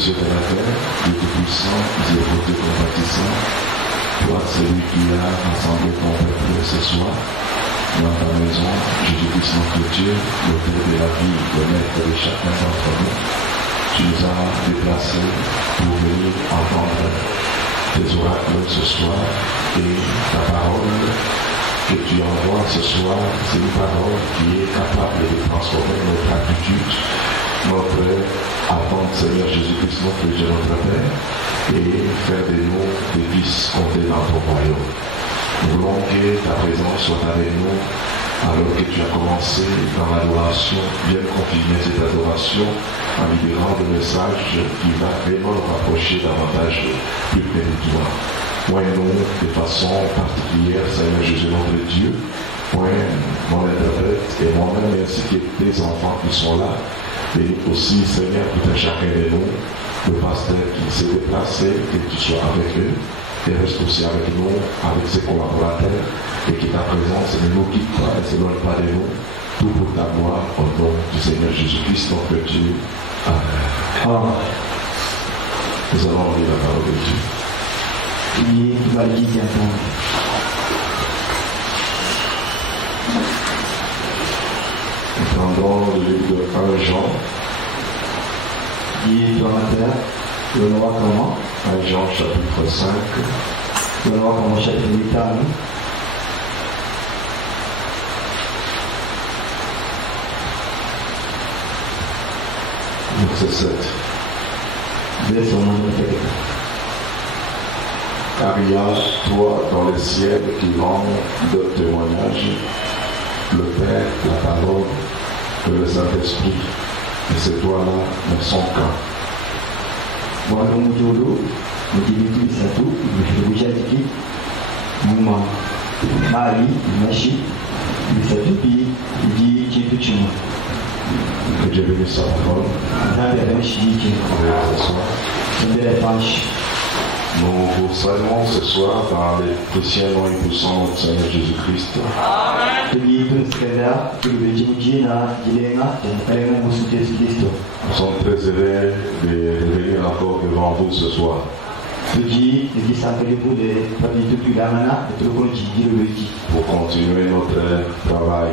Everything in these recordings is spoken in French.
cieux et la terre, Dieu Tout-Puissant, Dieu compatissant, toi, celui qui a rassemblé ton peuple ce soir, dans ta maison, Jésus-Christ notre Dieu, le Père de la vie, le Maître de chacun d'entre nous, tu nous as déplacés pour venir entendre tes oracles ce soir et ta parole que tu envoies ce soir, c'est une parole qui est capable de transformer notre attitude, notre attente, Seigneur Jésus-Christ, notre Dieu, notre Père, et faire de nous des fils comptés dans ton royaume. Nous voulons que ta présence soit avec nous alors que tu as commencé dans l'adoration, bien confirmer cette adoration en libérant le message qui va vraiment nous rapprocher davantage plus près de toi. Point-nous de façon particulière, Seigneur Jésus, notre Dieu, point mon interprète et moi-même, ainsi que tes enfants qui sont là, et aussi, Seigneur, tout un chacun de nous, le pasteur qui s'est déplacé, que tu sois avec eux, et reste aussi avec nous, avec ses collaborateurs, et que ta présence ne nous quitte pas, ne s'éloigne pas de nous, tout pour ta gloire, au nom du Seigneur Jésus-Christ, notre Dieu. Amen. Nous allons lire la parole de Dieu. Nous prendrons le livre de 1 Jean. 1 Jean chapitre 5. Verset 7. Car il y a toi dans les ciels qui rend de témoignage, le Père, la parole et le Saint-Esprit, et c'est toi là dans son camp. Que Dieu bénisse sa parole. Nous vous saluons ce soir dans les précieux noms et puissants de notre Seigneur Jésus-Christ. Nous sommes très heureux de revenir encore devant vous ce soir. Pour continuer notre travail.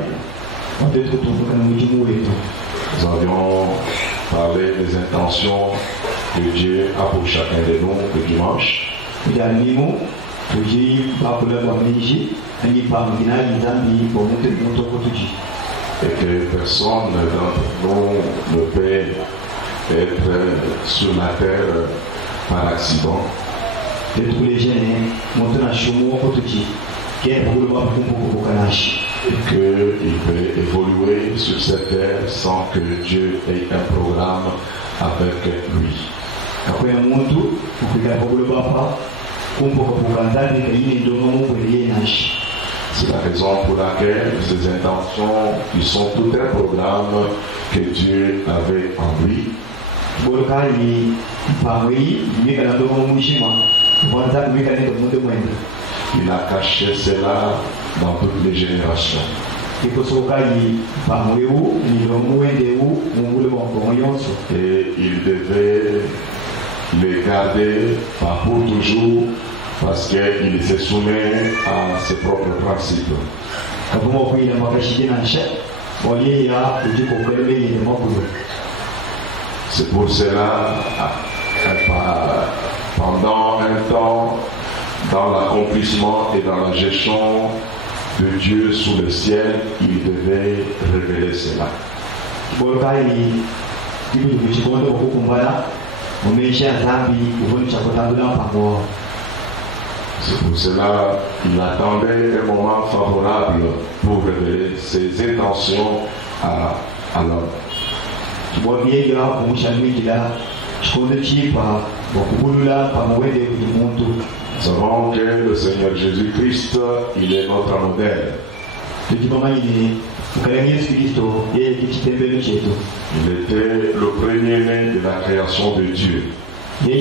Nous avions parlé des intentions que Dieu a pour chacun de nous le dimanche. Et que personne d'entre nous ne peut être sur la terre par accident. Et qu'il peut évoluer sur cette terre sans que Dieu ait un programme avec lui. C'est la raison pour laquelle ces intentions, qui sont tout un programme que Dieu avait en lui, il a caché cela dans toutes les générations. Et il devait les garder par pour toujours parce qu'il se soumet à ses propres principes. C'est pour cela, pendant un temps, dans l'accomplissement et dans la gestion de Dieu sous le ciel, il devait révéler cela. C'est pour cela qu'il attendait un moment favorable pour révéler ses intentions à l'homme. Nous savons que le Seigneur Jésus-Christ, il est notre modèle. Il était le premier-né de la création de Dieu. Et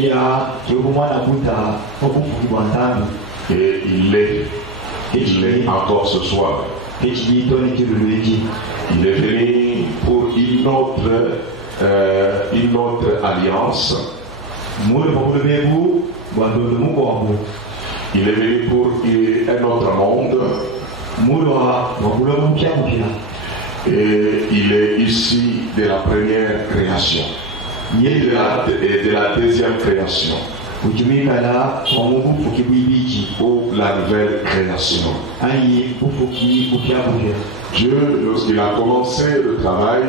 il l'est encore ce soir. Il est venu pour une autre alliance. Il est venu pour un autre monde. Et il est ici de la première création et de la deuxième création, ou la nouvelle création. Dieu, lorsqu'il a commencé le travail,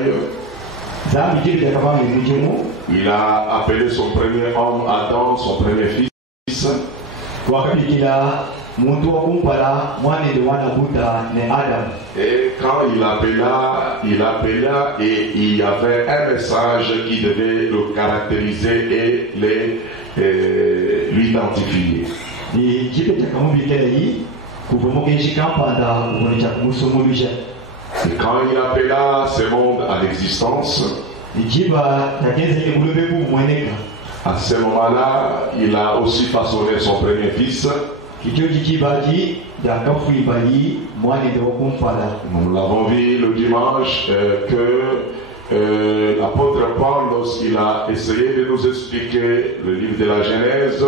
il a appelé son premier homme Adam, son premier fils. Et quand il appela et il y avait un message qui devait le caractériser et l'identifier. Et quand il appela ce monde à l'existence, à ce moment-là, il a aussi façonné son premier fils. Nous l'avons vu le dimanche que l'apôtre Paul, lorsqu'il a essayé de nous expliquer le livre de la Genèse,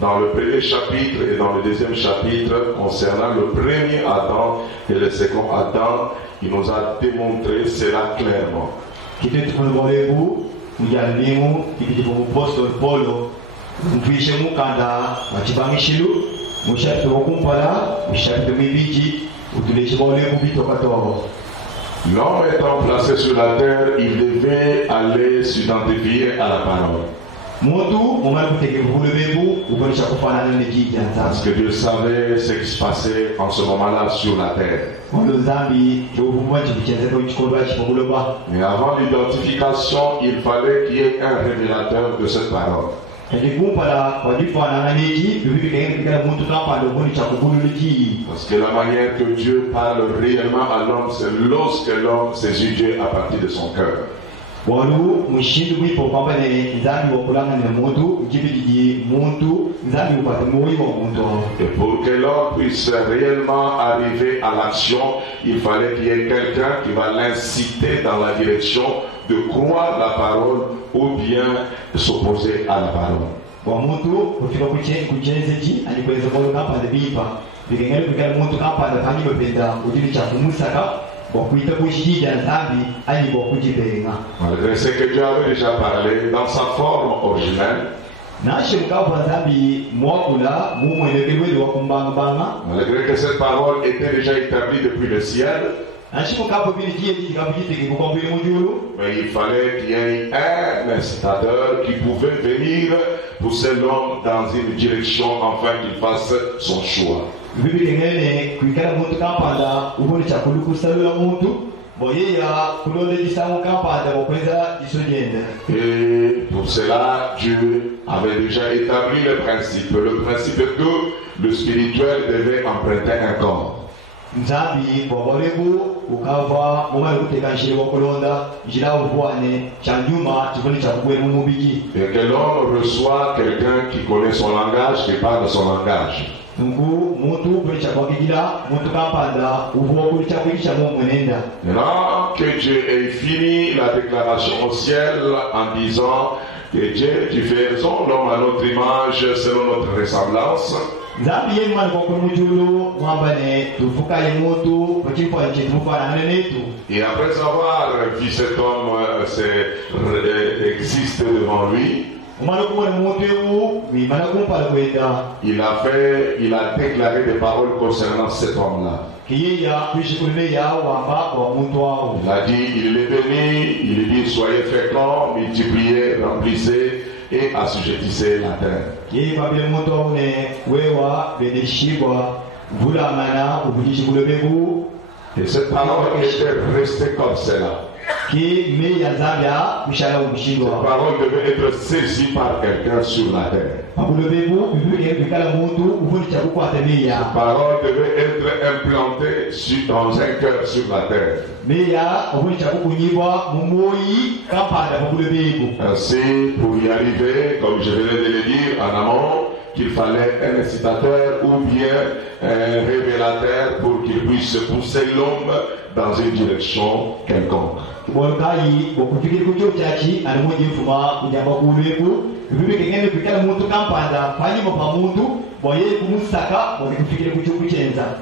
dans le premier chapitre et dans le deuxième chapitre, concernant le premier Adam et le second Adam, il nous a démontré cela clairement. L'homme étant placé sur la terre, il devait aller s'identifier à la parole. Parce que Dieu savait ce qui se passait en ce moment-là sur la terre. Mais avant l'identification, il fallait qu'il y ait un révélateur de cette parole. Parce que la manière que Dieu parle réellement à l'homme, c'est lorsque l'homme saisit Dieu à partir de son cœur. Et pour que l'homme puisse réellement arriver à l'action, il fallait qu'il y ait quelqu'un qui va l'inciter dans la direction de croire la parole ou bien de s'opposer à la parole. Malgré ce que Dieu avait déjà parlé dans sa forme originelle, malgré que cette parole était déjà établie depuis le ciel, mais il fallait qu'il y ait un incitateur qui pouvait venir pousser l'homme dans une direction afin qu'il fasse son choix. Et pour cela, Dieu avait déjà établi le principe. Le principe est que le spirituel devait emprunter un corps. Et que l'homme reçoit quelqu'un qui connaît son langage, qui parle son langage. Maintenant que Dieu ait fini la déclaration au ciel en disant que Dieu, tu faisons l'homme à notre image selon notre ressemblance. Et après avoir vu cet homme exister devant lui, il a déclaré des paroles concernant cet homme-là. Il a dit, il est venu, il dit, soyez féconds, multipliez, remplissez et assujettissez la terre. Et cette parole était restée comme cela. Cette parole devait être saisie par quelqu'un sur la terre. Cette parole devait être implantée dans un cœur sur la terre. Ainsi, pour y arriver, comme je venais de le dire en amont, qu'il fallait un incitateur ou bien un révélateur pour qu'il puisse pousser l'homme dans une direction quelconque.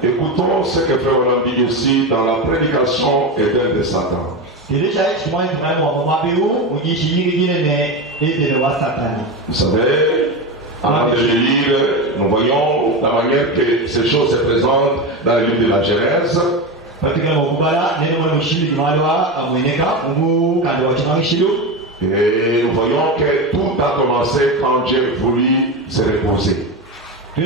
Écoutons ce que Frère Olam dit ici dans la prédication Éden de Satan. Vous savez, avant de le lire, nous voyons la manière que ces choses se présentent dans le livre de la Genèse. Et nous voyons que tout a commencé quand Dieu voulut se reposer. Et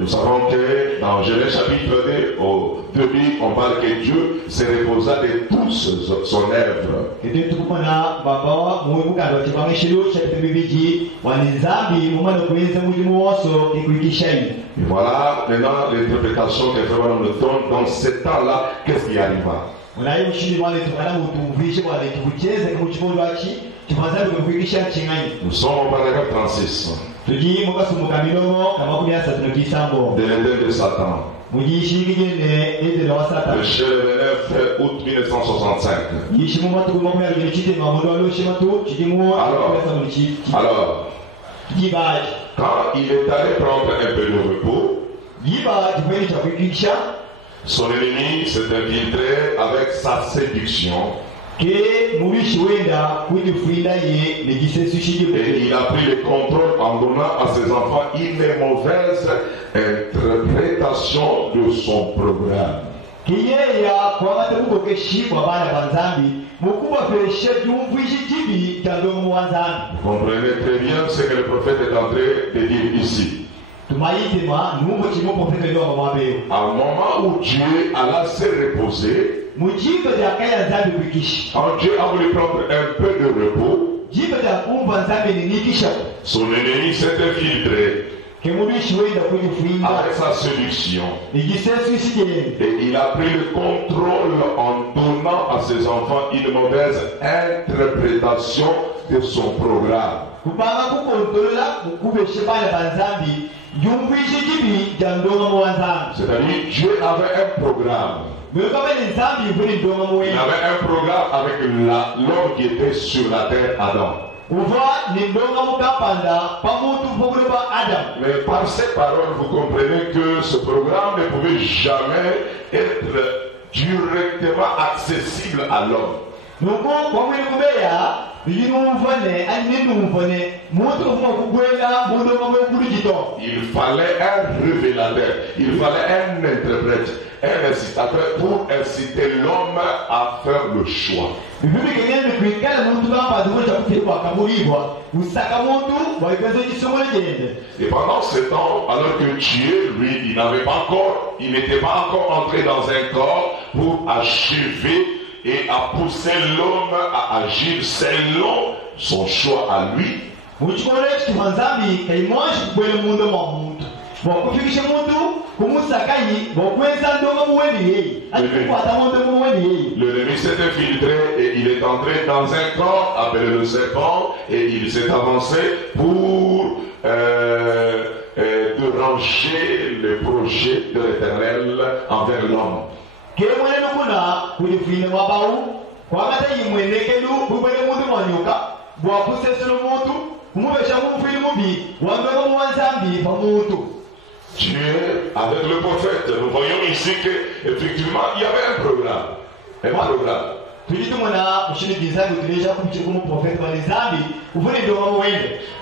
nous savons que dans Genèse chapitre 2, au début, on parle que Dieu se reposa de toute son œuvre. Et voilà maintenant l'interprétation que Frère Branham nous donne dans ce temps-là, qu'est-ce qui arriva. Nous sommes au paragraphe 36 de l'Éden de Satan. Le 29 août 1965. Alors, quand il est allé prendre un peu de repos, son ennemi s'est infiltré avec sa séduction. Et il a pris le contrôle en donnant à ses enfants une mauvaise interprétation de son programme. Vous comprenez très bien ce que le prophète est en train de dire ici. À un moment où Dieu alla se reposer, quand Dieu a voulu prendre un peu de repos, son ennemi s'est infiltré avec sa séduction. Et il a pris le contrôle en donnant à ses enfants une mauvaise interprétation de son programme. C'est-à-dire, Dieu avait un programme. Il avait un programme avec l'homme qui était sur la terre, Adam. Mais par ces paroles, vous comprenez que ce programme ne pouvait jamais être directement accessible à l'homme. Il fallait un révélateur, il fallait un interprète, un incitateur pour inciter l'homme à faire le choix. Et pendant ce temps, alors que Dieu, lui, il n'était pas encore entré dans un corps pour achever et à pousser l'homme à agir selon son choix à lui. Le l'ennemi s'est infiltré et il est entré dans un corps appelé le serpent et il s'est avancé pour déranger le projet de l'Éternel envers l'homme. Dieu, avec le prophète, nous voyons ici qu'effectivement il y avait un programme.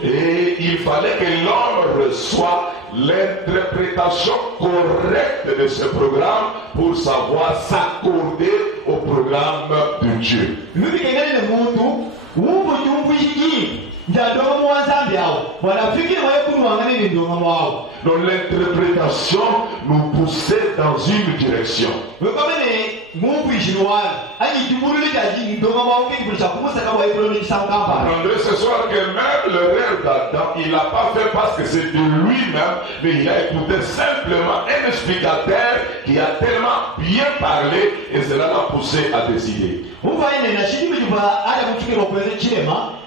Et il fallait que l'homme reçoive l'interprétation correcte de ce programme pour savoir s'accorder au programme de Dieu. Donc l'interprétation nous poussait dans une direction. Apprendrez ce soir que même le rêve d'Adam, il n'a pas fait parce que c'est de lui-même, mais il a écouté simplement un explicateur qui a tellement bien parlé et cela l'a poussé à décider.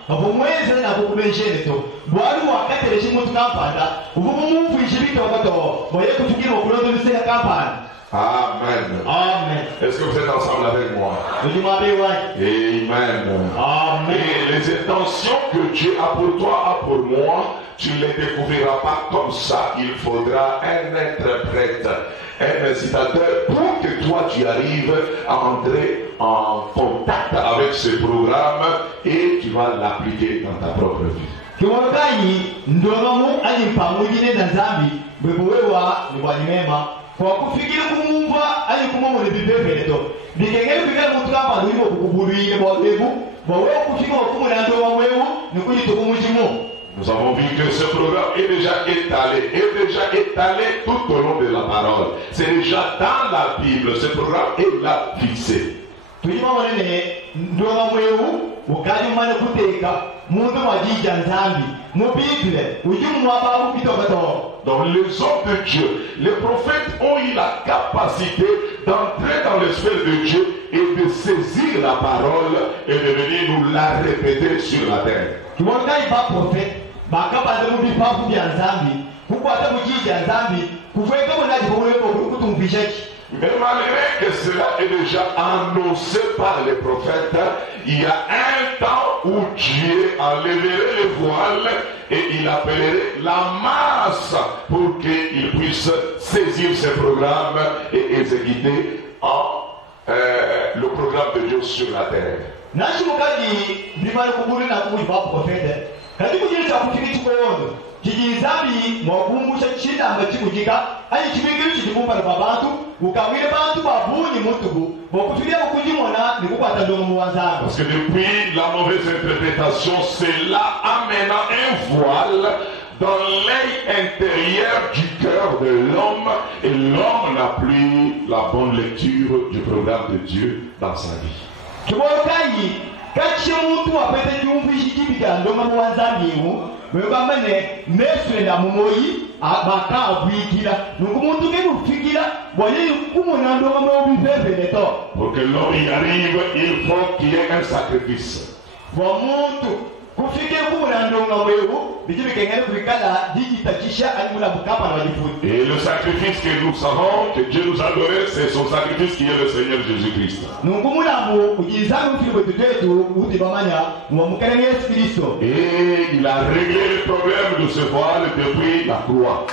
abomweze na kukubenjene to bwali wakateleje mutu kampanda uvumu mfishibito wakato boye kufikira okulondo biseka kampanda. Amen. Amen. Est-ce que vous êtes ensemble avec moi? Amen. Amen. Et les intentions que Dieu a pour toi, a pour moi, tu ne les découvriras pas comme ça. Il faudra un interprète, un incitateur pour que toi tu arrives à entrer en contact avec ce programme et tu vas l'appliquer dans ta propre vie. Kiwolokai ndonomu alimpanguline na zambi bwebuwewa ni walimema kwa kufikiri kumumva ali kumumule bibeveleto bikengele bikala mutu kapa lulimo kukubuluile bwabebu bwawe kufika okumula ndo wawewu ni kulitokumujimu. Nous avons vu que ce programme est déjà étalé tout au long de la parole. C'est déjà dans la Bible. Ce programme est là fixé. Donc les hommes de Dieu, les prophètes ont eu la capacité d'entrer dans le sphère de Dieu et de saisir la parole et de venir nous la répéter sur la terre. Mais malgré que cela est déjà annoncé par les prophètes, il y a un temps où Dieu enlèverait les voiles et il appellerait la masse pour qu'ils puissent saisir ce programme et exécuter le programme de Dieu sur la terre. Kijizambi mwakumbusha chidamba chikujika ayi chibigiri chikumpa na babantu ukawile bantu babuni mutubu bokufikia kujimona nikukwata ndo muwanzanga. Parce que depuis la mauvaise interprétation, cela amènant un voile dans l'œil intérieur du cœur de l'homme et l'homme n'a plus la bonne lecture du programme de Dieu dans sa vie. Kibolokai kachi mutu apete jumbi shikibika ndo muwanzambi mu mwebamane meswe na mumoyi abaka abwikira nukumuntu kebufikira boye kumona ndo mubiveveleto. Pour que l'homme y arrive, il faut qu'il y ait un sacrifice. Pour muntu kufike kumona ndo ngawewu bijibikengere kubikala digitachisha alimula bukapa na wajifuti. Et le sacrifice que nous savons que Dieu nous a donné, c'est son sacrifice qui est le Seigneur Jésus-Christ. Et il a réglé le problème de ce voile depuis la croix.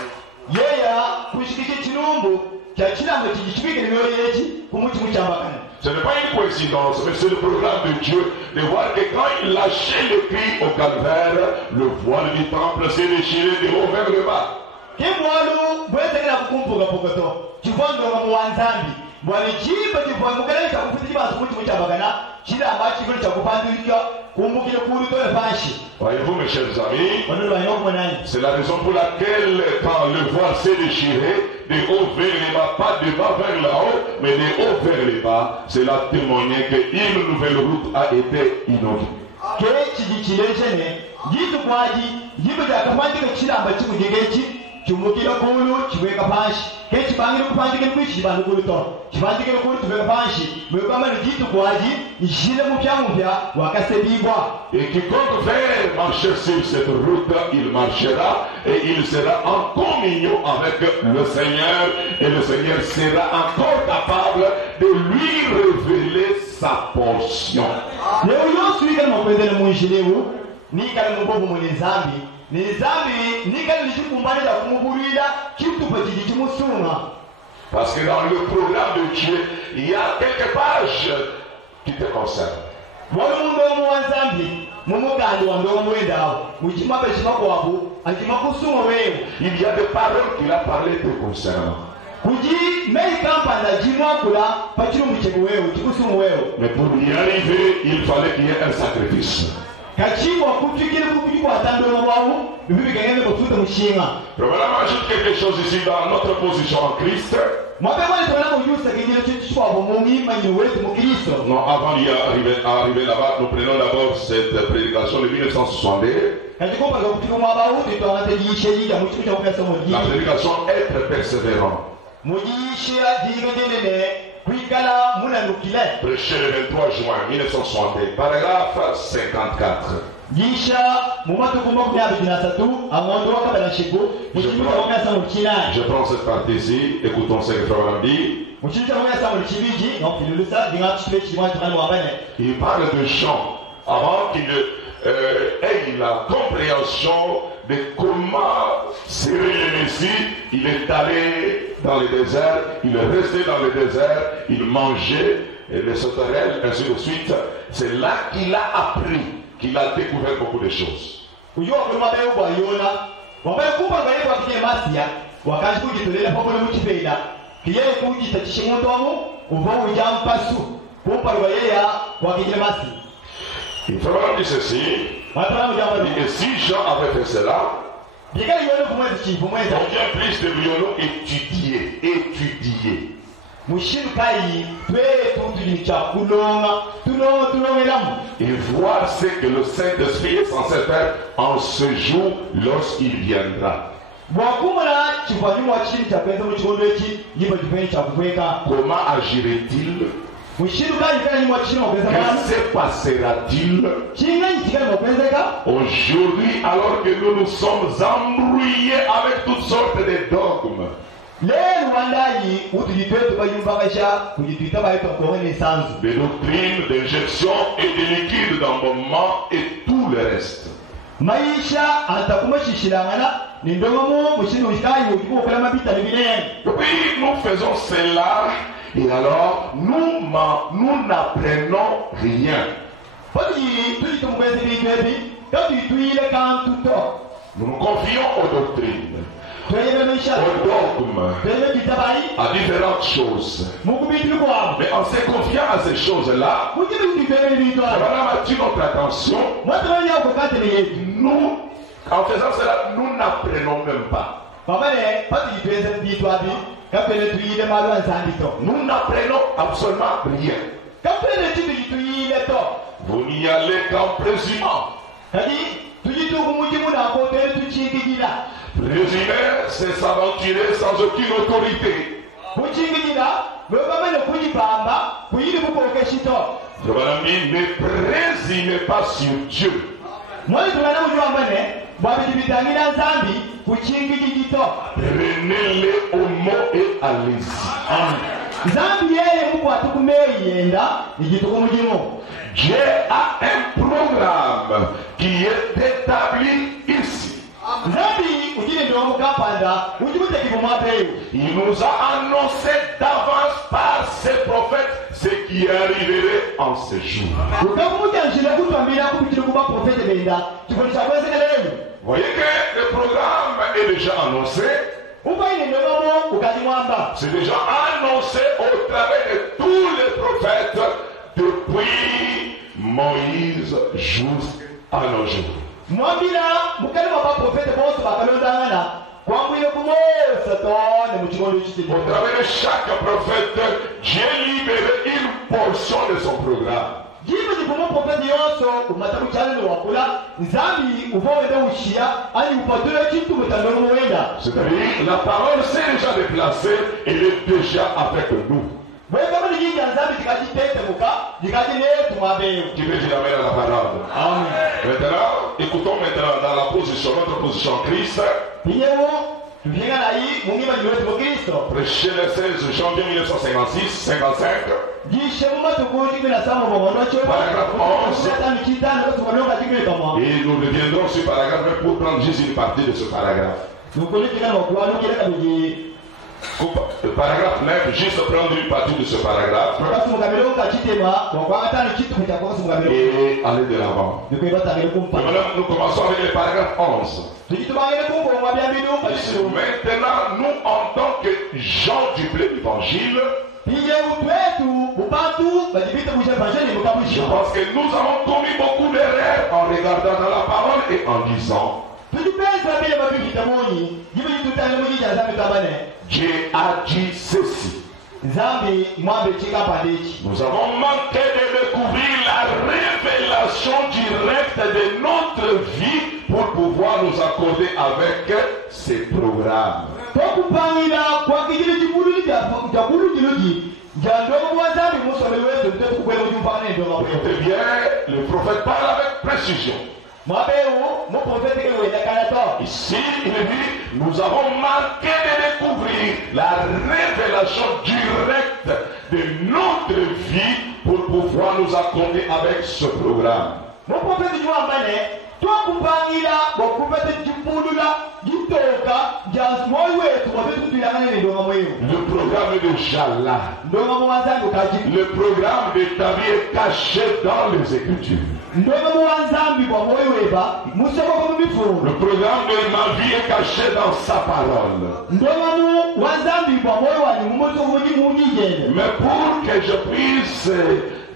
Ce n'est pas une coïncidence, mais c'est le programme de Dieu de voir que quand il lâchait le cri au calvaire, le voile du temple s'est déchiré de haut vers le bas. Voyez-vous mes chers amis, c'est la raison pour laquelle quand le voile s'est déchiré, de haut vers les bas, pas de bas vers le haut, mais de haut vers les bas, cela témoignait qu'une nouvelle route a été inaugurée. Chumukira kulu chiweka panshi kechi bangire kupandike kwishi bantu kuluto chibandike kulu tubeka panshi mwekama nijitu kwaji ishile mupya wakasebibwa. Et quiconque veut marcher sur cette route, il marchera et il sera en communion avec le Seigneur et le Seigneur sera encore capable de lui révéler sa portion. Leo yosuika mwakwendele muishilewu nikale mbovu mwenye zambi parce que dans le programme de Dieu, il y a quelques pages qui te concernent. Il y a des paroles qu'il a parlé te concernant. Mais pour y arriver, il fallait qu'il y ait un sacrifice. Premièrement, j'ajoute quelque chose ici dans notre position en Christ. Non, avant d'y arriver là-bas, nous prenons d'abord cette prédication de 1962. La prédication être persévérant. Prêché le 23 juin 1962, paragraphe 54. Je prends cette partie-ci, écoutons ce que Frère dit. Il parle de Jean avant qu'il ait la compréhension de comment serait le Messie. Il est allé dans le désert, il est resté dans le désert, il mangeait les sauterelles, ainsi de suite. C'est là qu'il a appris, qu'il a découvert beaucoup de choses. Il faut dire ceci, et si Jean avait fait cela, on vient plus de violon étudier. Et voir ce que le Saint-Esprit est censé faire en ce jour lorsqu'il viendra. Comment agirait-il? Que se passera-t-il aujourd'hui alors que nous nous sommes embrouillés avec toutes sortes de dogmes? Des doctrines d'injection et de liquide d'embaumement et tout le reste. Oui, nous faisons cela et alors nous n'apprenons rien. Nous nous confions aux doctrines, aux dogmes, à différentes choses. Mais en se confiant à ces choses-là, voilà notre attention. Nous, en faisant cela, nous n'apprenons même pas. Nous n'apprenons absolument rien. Vous n'y allez qu'en présumant. Présumer, c'est s'aventurer sans aucune autorité. Ne présumez pas sur Dieu. Prenez-les au mot et allez-y. Dieu a un programme qui est établi ici. Il nous a annoncé d'avance par ses prophètes ce qui arriverait en ce jour. Voyez que le programme est déjà annoncé. C'est déjà annoncé au travers de tous les prophètes depuis Moïse jusqu'à nos jours. Au travers de chaque prophète, Dieu libérait une portion de son programme. C'est-à-dire, la parole s'est déjà déplacée et elle est déjà avec nous. Qui veut dire amen à la parole? Amen. Maintenant, écoutons maintenant dans la position, notre position en Christ. Prêché le 16 janvier 1956-55. Paragraphe 11. Et nous reviendrons sur paragraphe pour prendre juste une partie de ce paragraphe. Paragraphe 9, juste prendre une partie de ce paragraphe et aller de l'avant. Nous commençons avec le paragraphe 11. Maintenant, nous en tant que gens du plein évangile, je pense que nous avons commis beaucoup d'erreurs en regardant dans la parole et en disant Dieu a dit ceci. Nous avons manqué de découvrir la révélation directe de notre vie pour pouvoir nous accorder avec ces programmes. Écoutez bien, le prophète parle avec précision. Ici, il dit, nous avons manqué de découvrir la révélation directe de notre vie pour pouvoir nous accorder avec ce programme. Le programme est déjà là. Le programme de ta vie est caché dans les Écritures. Le programme de ma vie est caché dans sa parole. Mais pour que je puisse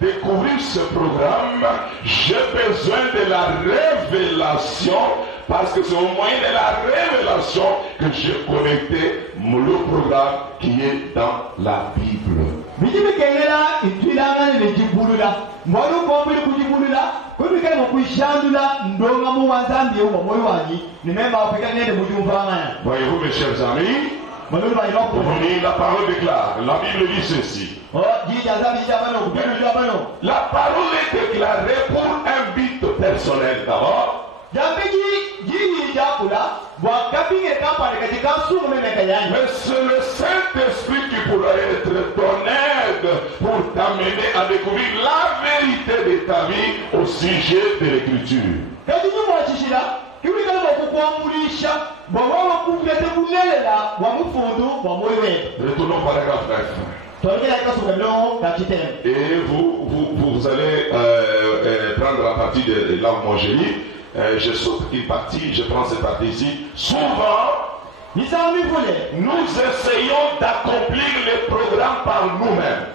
découvrir ce programme, j'ai besoin de la révélation, parce que c'est au moyen de la révélation que j'ai connecté le programme qui est dans la Bible. Voyez-vous, mes chers amis, la parole déclare, la Bible dit ceci. La parole est déclarée pour un but personnel d'abord. Mais c'est le Saint-Esprit qui pourra être ton aide pour t'amener à découvrir la vérité de ta vie au sujet de l'Écriture. Retournons au paragraphe 9. Et vous allez prendre la partie de là où moi j'ai lu. Je saute une partie, je prends cette partie ici. Souvent, nous essayons d'accomplir les programmes par nous-mêmes.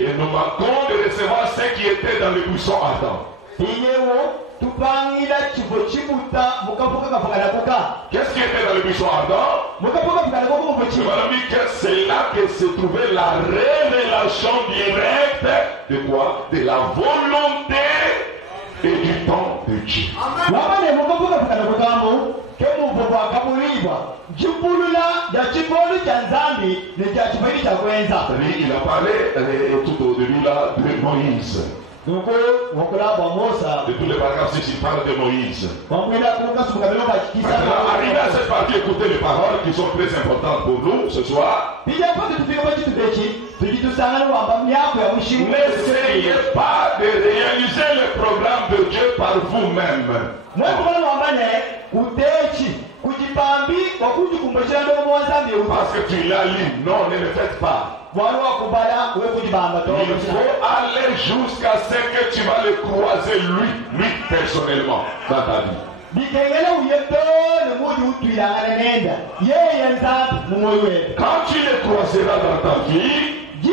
Et nous manquons de recevoir ce qui était dans le buisson ardent. Qu'est-ce qui était dans le buisson ardent? C'est là que se trouvait la révélation directe de quoi? De la volonté et du temps de Dieu. Il a parlé tout au début là de Moïse. De tous les paragraphes, il parle de Moïse. Arrivé à cette partie, écoutez les paroles qui sont très importantes pour nous ce soir. N'essayez pas de réaliser le programme de Dieu par vous-même. Parce que tu l'as lu. Non, ne le faites pas. Il faut aller jusqu'à ce que tu vas le croiser lui personnellement dans ta vie. Quand tu le croiseras dans ta vie, à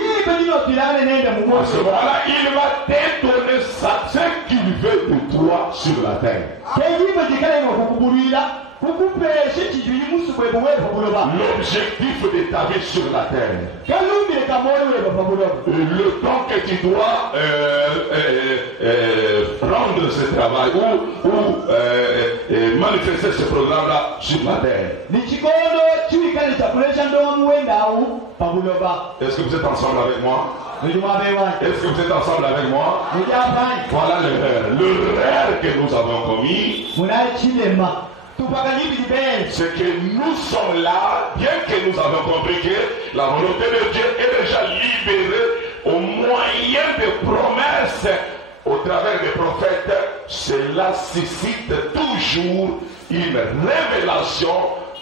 ce moment-là, il va te donner ce qu'il veut de toi sur la terre. L'objectif de ta vie sur la terre. Le temps que tu dois prendre ce travail ou manifester ce programme-là sur la terre. Est-ce que vous êtes ensemble avec moi? Est-ce que vous êtes ensemble avec moi? Voilà l'erreur que nous avons commis. C'est que nous sommes là, bien que nous avons compris que la volonté de Dieu est déjà libérée au moyen de promesses au travers des prophètes. Cela suscite toujours une révélation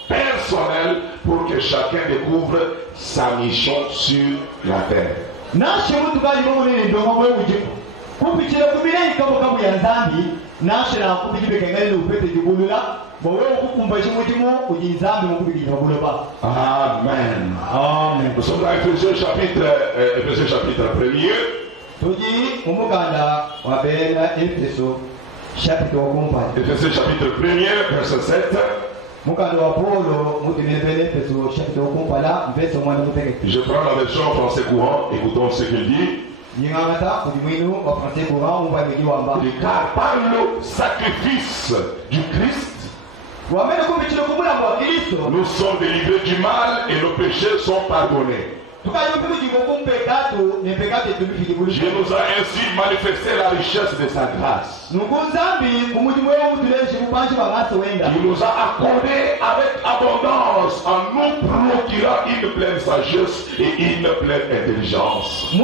personnelle pour que chacun découvre sa mission sur la terre. Amen. Amen. Nous sommes dans Éphésiens chapitre 1er. Éphésiens chapitre 1er, verset 7. Je prends la version français courant, écoutons ce qu'il dit. Car par le sacrifice du Christ, nous sommes délivrés du mal et nos péchés sont pardonnés. Dieu nous a ainsi manifesté la richesse de sa grâce. Il nous a accordé avec abondance en nous procurant une pleine sagesse et une pleine intelligence. Il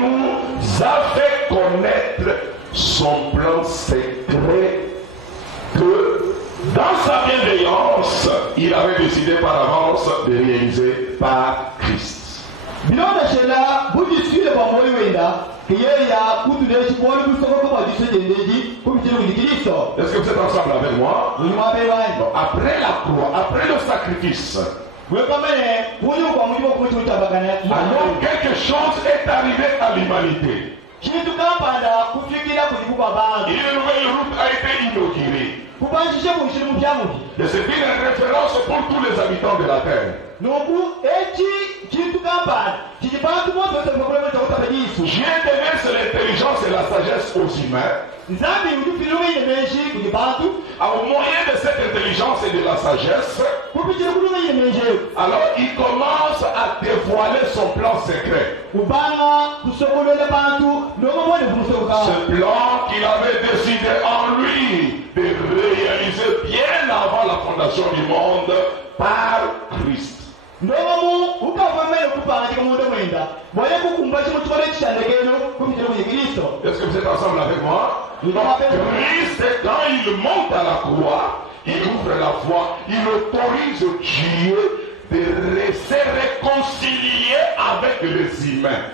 nous a fait connaître son plan secret que dans sa bienveillance, il avait décidé par avance de réaliser par Christ. Est-ce que vous êtes ensemble avec moi? Donc, après la croix, après le sacrifice, alors quelque chose est arrivé à l'humanité. Une nouvelle route a été inaugurée. Et c'est une référence pour tous les habitants de la terre. Dieu déverse l'intelligence et la sagesse aux humains. Au moyen de cette intelligence et de la sagesse, alors il commence à dévoiler son plan secret. Ce plan qu'il avait décidé en lui de réaliser bien avant la fondation du monde par Christ. Est-ce que vous êtes ensemble avec moi? Christ, quand il monte à la croix, il ouvre la voie, il autorise Dieu de se réconcilier avec les humains.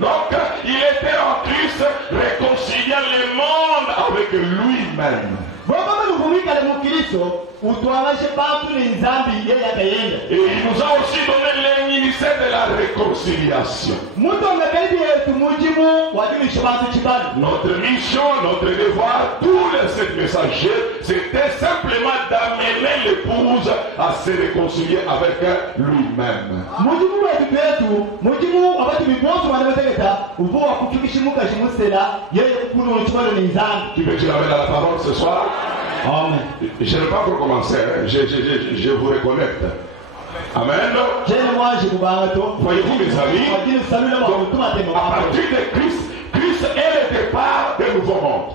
Donc, il était en Christ réconciliant le monde avec lui-même. Et il nous a aussi donné le ministère de la réconciliation. Notre mission, notre devoir, tous les 7 messagers, c'était simplement d'amener l'épouse à se réconcilier avec lui-même. Tu veux dire avec la parole ce soir? Amen. Je n'ai pas encore commencé, je vous reconnecte. Amen. Voyez-vous mes amis, à partir de Christ, Christ est le départ du nouveau monde.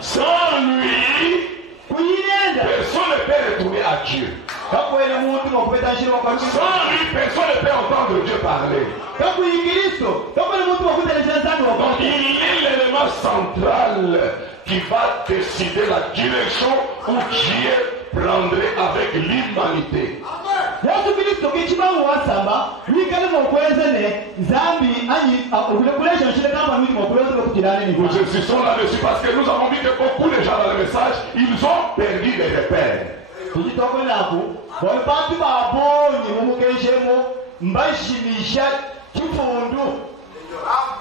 Sans lui, personne ne peut retourner à Dieu. Sans lui, personne ne peut entendre Dieu parler. Donc il est l'élément central qui va décider la direction où Dieu prendrait avec l'humanité. Nous insistons là-dessus parce que nous avons vu que beaucoup de gens dans le message, ils ont perdu les repères.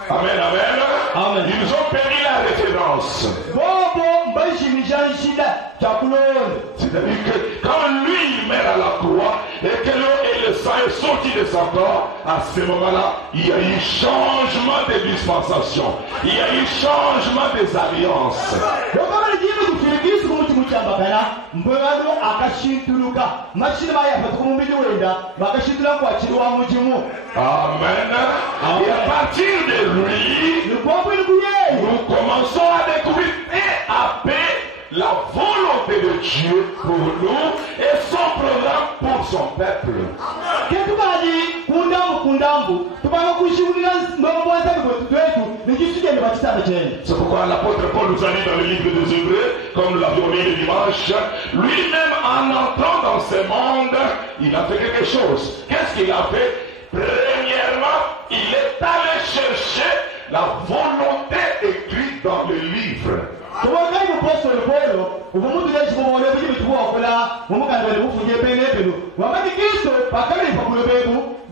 Amen, amen. Amen. Ils ont perdu la référence. C'est-à-dire que quand lui il meurt à la croix et que l'eau et le sang est sorti de son corps, à ce moment-là, il y a eu changement de dispensation. Il y a eu changement des alliances. Amen. Et à partir de lui, nous commençons à découvrir et à paix la volonté de Dieu pour nous et son programme pour son peuple. C'est pourquoi l'apôtre Paul nous a dit dans le livre des Hébreux, comme nous l'avions lu le dimanche, lui-même en entrant dans ce monde, il a fait quelque chose. Qu'est-ce qu'il a fait? Premièrement, il est allé chercher la volonté écrite dans le livre.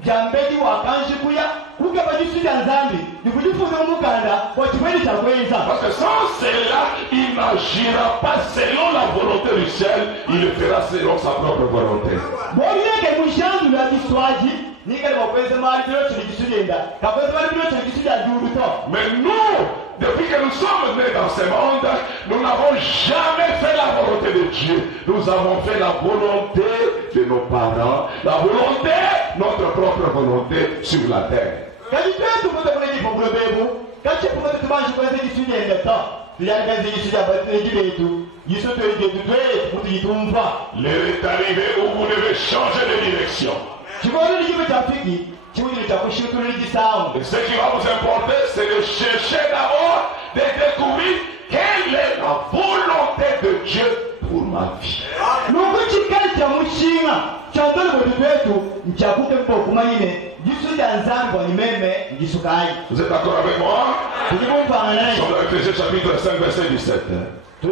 jambedi wakanjikuya kugaba jisuja nzambi nikujifunza umukanda kwa kipindi cha kwenza. Parce que sans cela, il n'agira pas selon la volonté du ciel, il le fera selon sa propre volonté. Bonyeke mushandu ya kiswaji nikali wakweze mali bilo chilikisujenda kakweze mali bilo chilikisuja juruto. Mais nous, depuis que nous sommes nés dans ce monde, nous n'avons jamais fait la volonté de Dieu. Nous avons fait la volonté de nos parents, la volonté, notre propre volonté sur la terre. Kali petu kote kwenye pombebu, kache kumbe tubanji kweze kisujenda ta. Tuyangeze kisuja batini betu. Yisoto yidetwe mutu yitumva. L'heure est arrivée où vous devez changer de direction. Chibone nikibe chafiki. Et ce qui va vous importer, c'est de chercher d'abord, de découvrir quelle est la volonté de Dieu pour ma vie. Vous êtes d'accord avec moi? Sur Ephésiens chapitre 5, verset 17. Il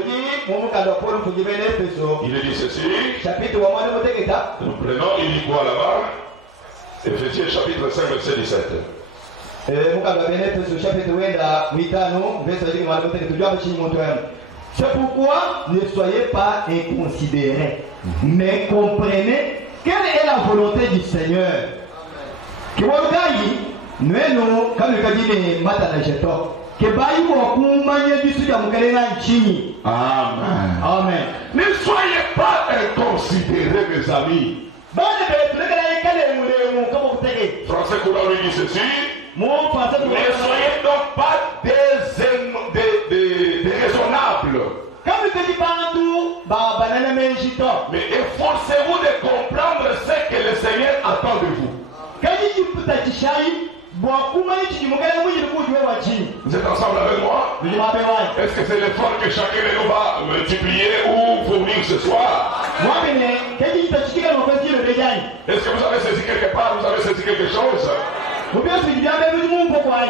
est dit ceci. Nous prenons, il dit quoi là-bas? Ephésiens chapitre 5, verset 17. C'est pourquoi ne soyez pas inconsidérés, mais comprenez quelle est la volonté du Seigneur. Amen. Ne soyez pas inconsidérés, mes amis. Français courant lui dit ceci. Ne soyez donc pas déraisonnables. Mais efforcez-vous de comprendre ce que le Seigneur attend de vous. Vous êtes ensemble avec moi? Est-ce que c'est l'effort que chacun de nous va multiplier ou fournir ce soir? Est-ce que vous avez saisi quelque part? Vous avez saisi quelque chose?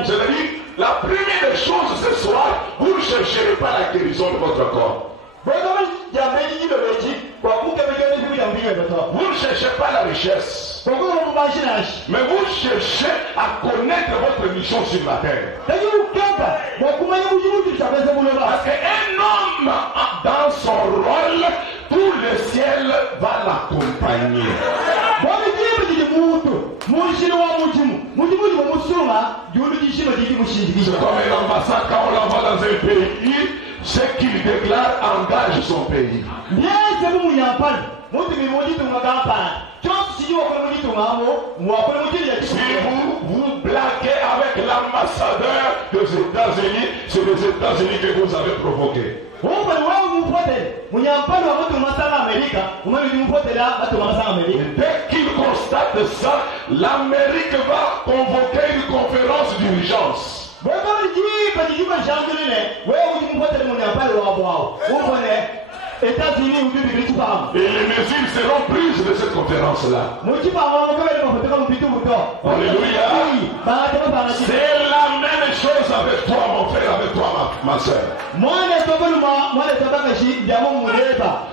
C'est-à-dire, la première des choses ce soir, vous ne chercherez pas la guérison de votre corps. Vous ne cherchez pas la richesse. Mais vous cherchez à connaître votre mission sur la terre. Parce qu'un homme, dans son rôle, tout le ciel va l'accompagner. C'est comme un ambassade quand on l'envoie dans un pays, ce qu'il déclare engage son pays. Si vous blaguez avec l'ambassadeur des États-Unis, c'est les États-Unis que vous avez provoqué. Et dès qu'il constate ça, l'Amérique va convoquer une conférence d'urgence. Et les mesures seront prises de cette conférence-là. Alléluia. C'est la même chose avec toi, mon frère, avec toi, ma soeur.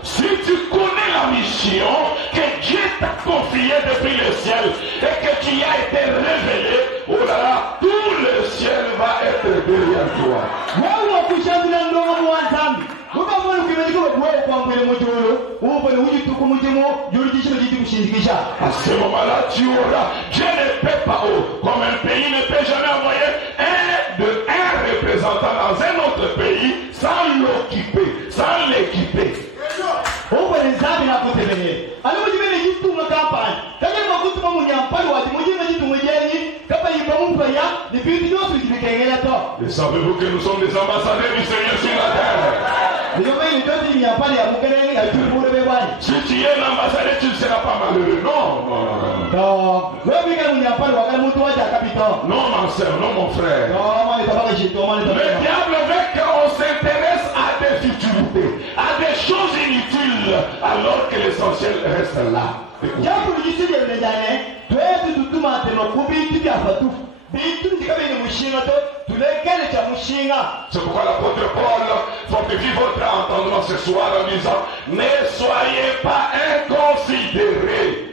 Si tu connais la mission que Dieu t'a confiée depuis le ciel et que tu as été révélé, oh là là, tout le ciel va être derrière toi. À ce moment-là, tu auras, Dieu ne peut pas, comme un pays ne peut jamais envoyer un représentant dans un autre pays sans l'occuper, sans l'équiper. Et savez-vous que nous sommes des ambassadeurs du Seigneur sur la terre? Si tu es l'ambassadeur, tu ne seras pas malheureux. Non. Non, ma soeur, non, mon frère. Le diable veut qu'on s'intéresse à des futilités, à des choses inutiles, alors que l'essentiel reste là. C'est pourquoi l'apôtre Paul fortifie votre entendement ce soir en disant: ne soyez pas inconsidérés.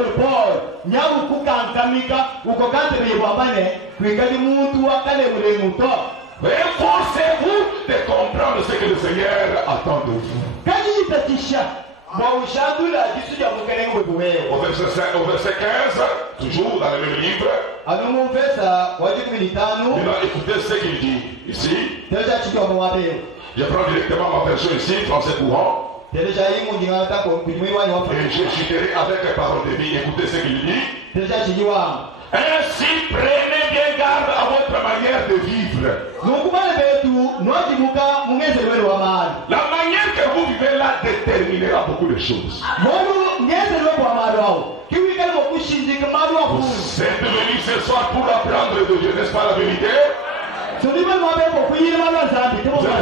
le port nyabu kukankamika ukokante bebwamane kwikali muntu wakale ule muto. Efforcez-vous de comprendre ce que le Seigneur attend de vous. Au verset 15, toujours dans le même livre, il va écouter ce qu'il dit ici. Je prends directement ma version ici, français courant. Et je citerai avec les paroles de vie. Écoutez ce qu'il dit. Ainsi, prenez bien garde à votre manière de vivre. La manière que vous vivez là déterminera beaucoup de choses. Vous êtes venu ce soir pour apprendre de Dieu, n'est-ce pas la vérité? Vous êtes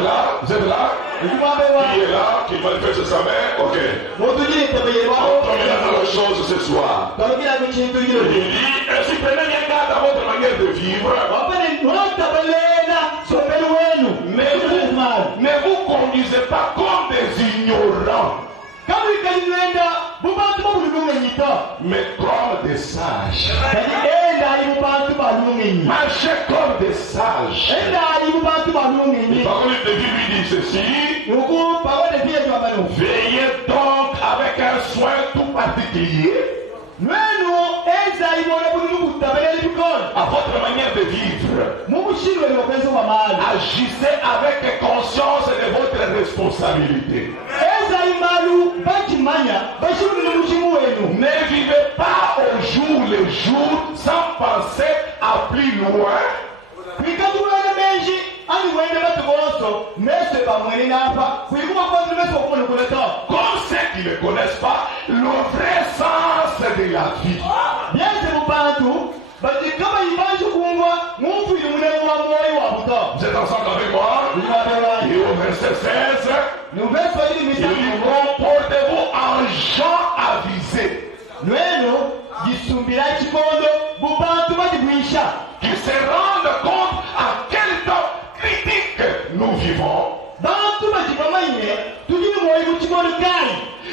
là? Vous êtes là? Qui est là? Qui manifeste sa main? Ok. On est dans la chose ce soir. Il dit, ainsi prenez bien garde à votre manière de vivre. Ne vous conduisez pas comme des ignorants, mais comme des sages. Marchez comme des sages. La parole de Dieu lui dit ceci. Veillez donc avec un soin tout particulier à votre manière de vivre. Agissez avec conscience de votre responsabilité. Ne vivez pas au jour le jour sans penser à plus loin. Comme ceux qui ne connaissent pas le vrai sens de la vie. Vous êtes ensemble avec moi? Et au verset 16, il dit, comportez-vous en gens avisés, qui se rendent compte à quel temps critique nous vivons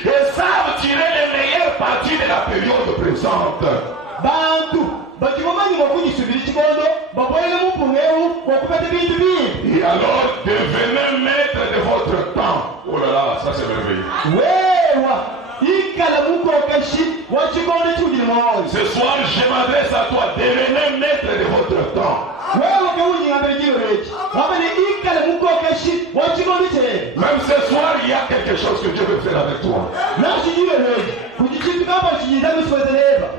et savent tirer les meilleures parties de la période présente. Et alors devenez maître de votre temps. Oh là là, ça c'est merveilleux. Ce soir je m'adresse à toi, devenez maître de votre temps. Même ce soir il y a quelque chose que Dieu veut faire avec toi.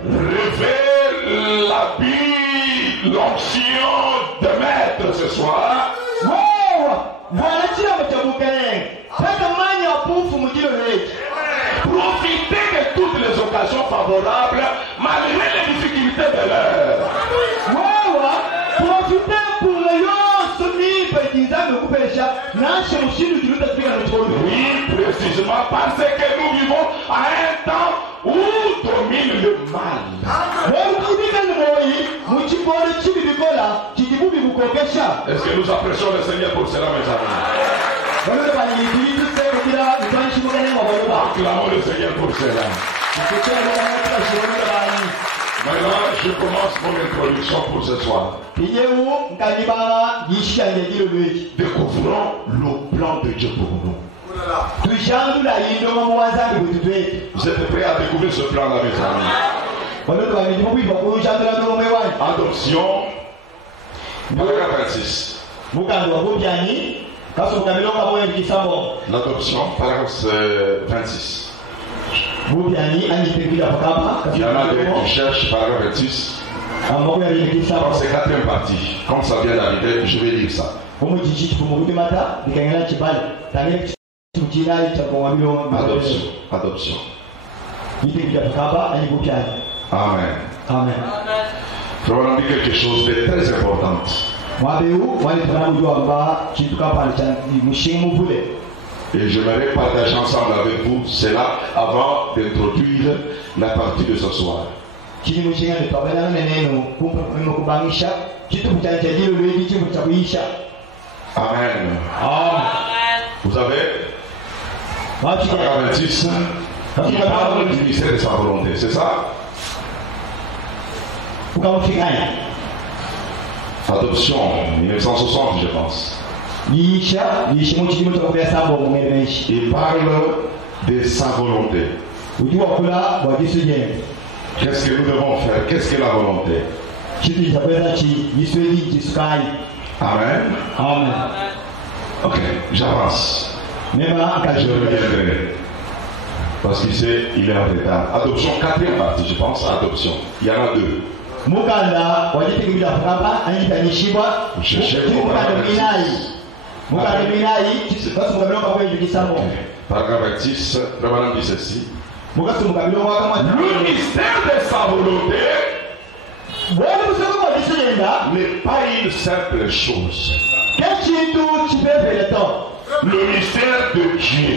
Révèle l'habit, l'onction de maître ce soir. Profitez de toutes les occasions favorables malgré les difficultés de l'heure. Oui, précisément parce que nous vivons à un temps où domine le mal. Est-ce que nous apprécions le Seigneur pour cela, mes amis? Acclamons le Seigneur pour cela. Maintenant, je commence mon introduction pour ce soir. Découvrons le plan de Dieu pour nous. Vous êtes prêts à découvrir ce plan-là, mes amis? Adoption, paragraphe 26. L'adoption, paragraphe 26. Il y en a qui cherchent paragraphe 26. Dans cette quatrième partie, comme ça vient d'arriver, je vais lire ça. Adoption. Amen. Frère, on dit quelque chose de très important. Et j'aimerais partager ensemble avec vous cela avant d'introduire la partie de ce soir. Amen. Vous avez paragraphe 26, il parle du ministère de sa volonté, c'est ça? Adoption, 1960, je pense. Il parle de sa volonté. Qu'est-ce que nous devons faire? Qu'est-ce que la volonté? Amen. Amen. Ok, j'avance. Je reviendrai. Parce qu'il sait, il est en retard. Adoption, 4e partie, je pense. Adoption. Il y en a 2. Paragraphe 6, Revenant dit ceci. Le mystère de sa volonté n'est pas une simple chose. Le mystère de Dieu,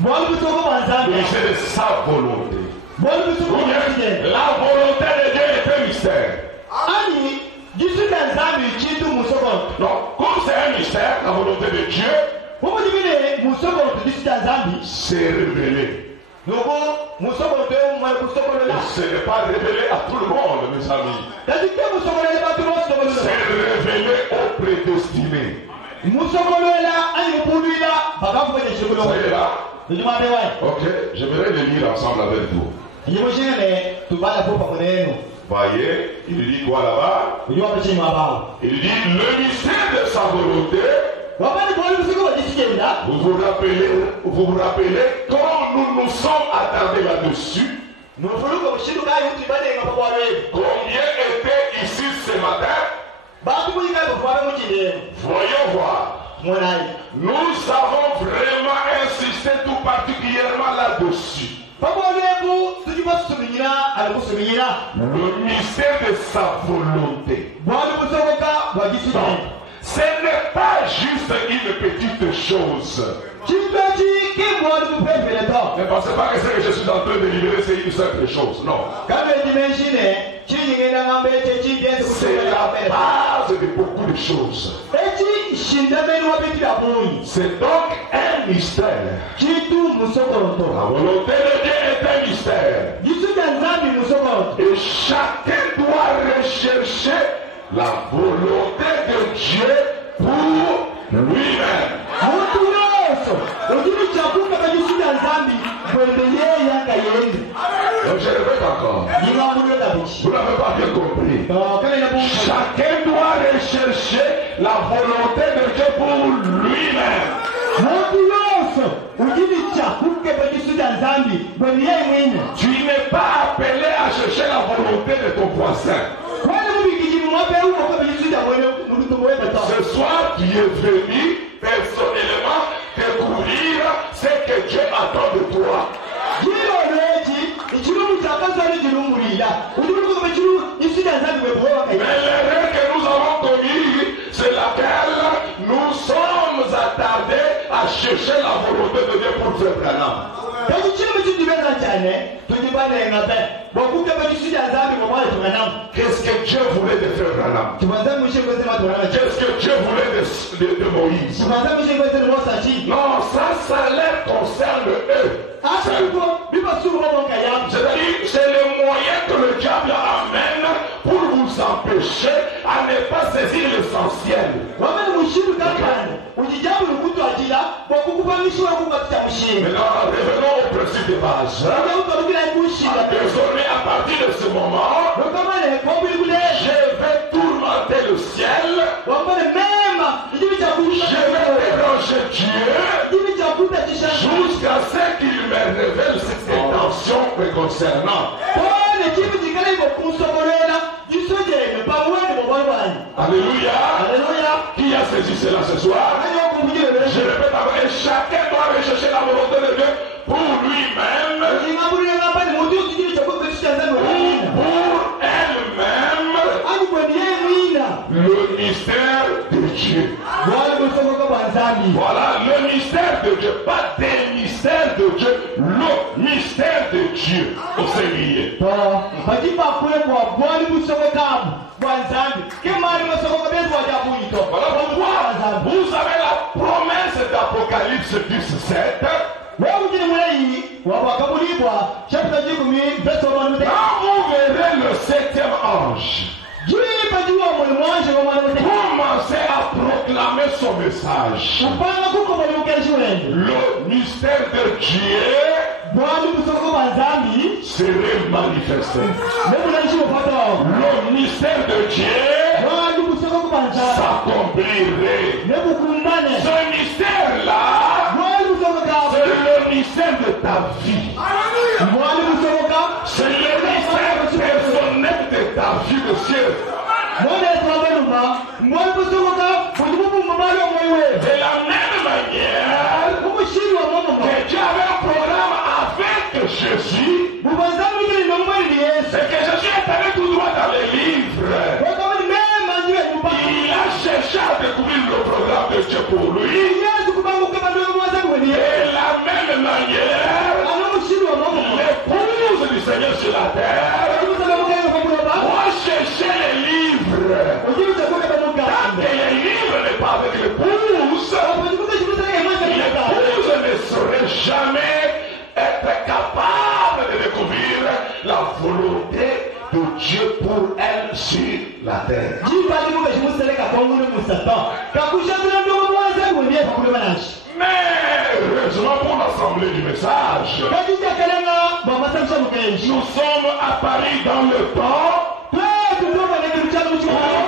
le mystère de sa volonté. La volonté de Dieu est un mystère. Non, comme c'est un mystère, la volonté de Dieu s'est révélée. Ce n'est pas révélé à tout le monde, mes amis. C'est révélé aux prédestinés. Ça y est là? Ok, j'aimerais le lire ensemble avec vous. Voyez, il dit quoi là-bas? Il dit le mystère de sa volonté. Vous vous rappelez quand nous nous sommes attardés là-dessus? Combien étaient ici ce matin? Voyons voir. Nous avons vraiment insisté tout particulièrement là-dessus. Le mystère de sa volonté. Ce n'est pas juste une petite chose. Ne pensez pas que ce que je suis en train de libérer, c'est une simple chose. Non. C'est la base de beaucoup de choses. C'est donc un mystère. La volonté de Dieu est un mystère. Et chacun doit rechercher la volonté de Dieu pour lui-même. Donc je répète encore. Vous n'avez pas bien compris. Chacun doit rechercher la volonté de Dieu pour lui-même. Tu n'es pas appelé à chercher la volonté de ton voisin. Ce soir, tu es venu personnellement découvrir ce que Dieu attend de toi. Mais l'erreur que nous avons commise, c'est laquelle nous sommes attardés à chercher la volonté de Dieu pour faire un âme. Qu'est-ce que Dieu voulait de faire un âme? Qu'est-ce que Dieu voulait de Moïse? Non, ça les concerne eux. C'est-à-dire, c'est le moyen que le diable amène pour vous empêcher à ne pas saisir l'essentiel. Maintenant, revenons au principe de base. Désormais, à partir de ce moment, je vais tourmenter le ciel. Je vais déranger Dieu jusqu'à ce qu'il me révèle cette intention me concernant. Alléluia. Qui a saisi cela ce soir? Je répète encore, et chacun doit rechercher la volonté de Dieu pour lui-même ou pour elle-même. Le mystère de Dieu. Voilà le mystère de Dieu, pas des mystères de Dieu, le mystère de Dieu au Seigneur. Voilà pourquoi vous avez la promesse d'Apocalypse 17. Quand vous verrez le 7e ange, ange. Commencez à proclamer son message. Le mystère de Dieu serait manifesté. Le mystère de Dieu s'accomplirait. Ce mystère-là, c'est le mystère de ta vie. C'est le mystère personnel de ta vie de ciel. De la même manière que Dieu avait un programme avec Jésus, c'est que Jésus est allé tout droit dans les livres. Il a cherché à découvrir le programme de Dieu pour lui. Et la même manière, l'épouse du Seigneur sur la terre doit chercher les livres. Tant que les livres n'est pas avec l'épouse, l'épouse ne saurait jamais être capable de découvrir la volonté de Dieu pour elle sur la terre. Mais heureusement pour l'assemblée du message, nous sommes à Paris dans le temps où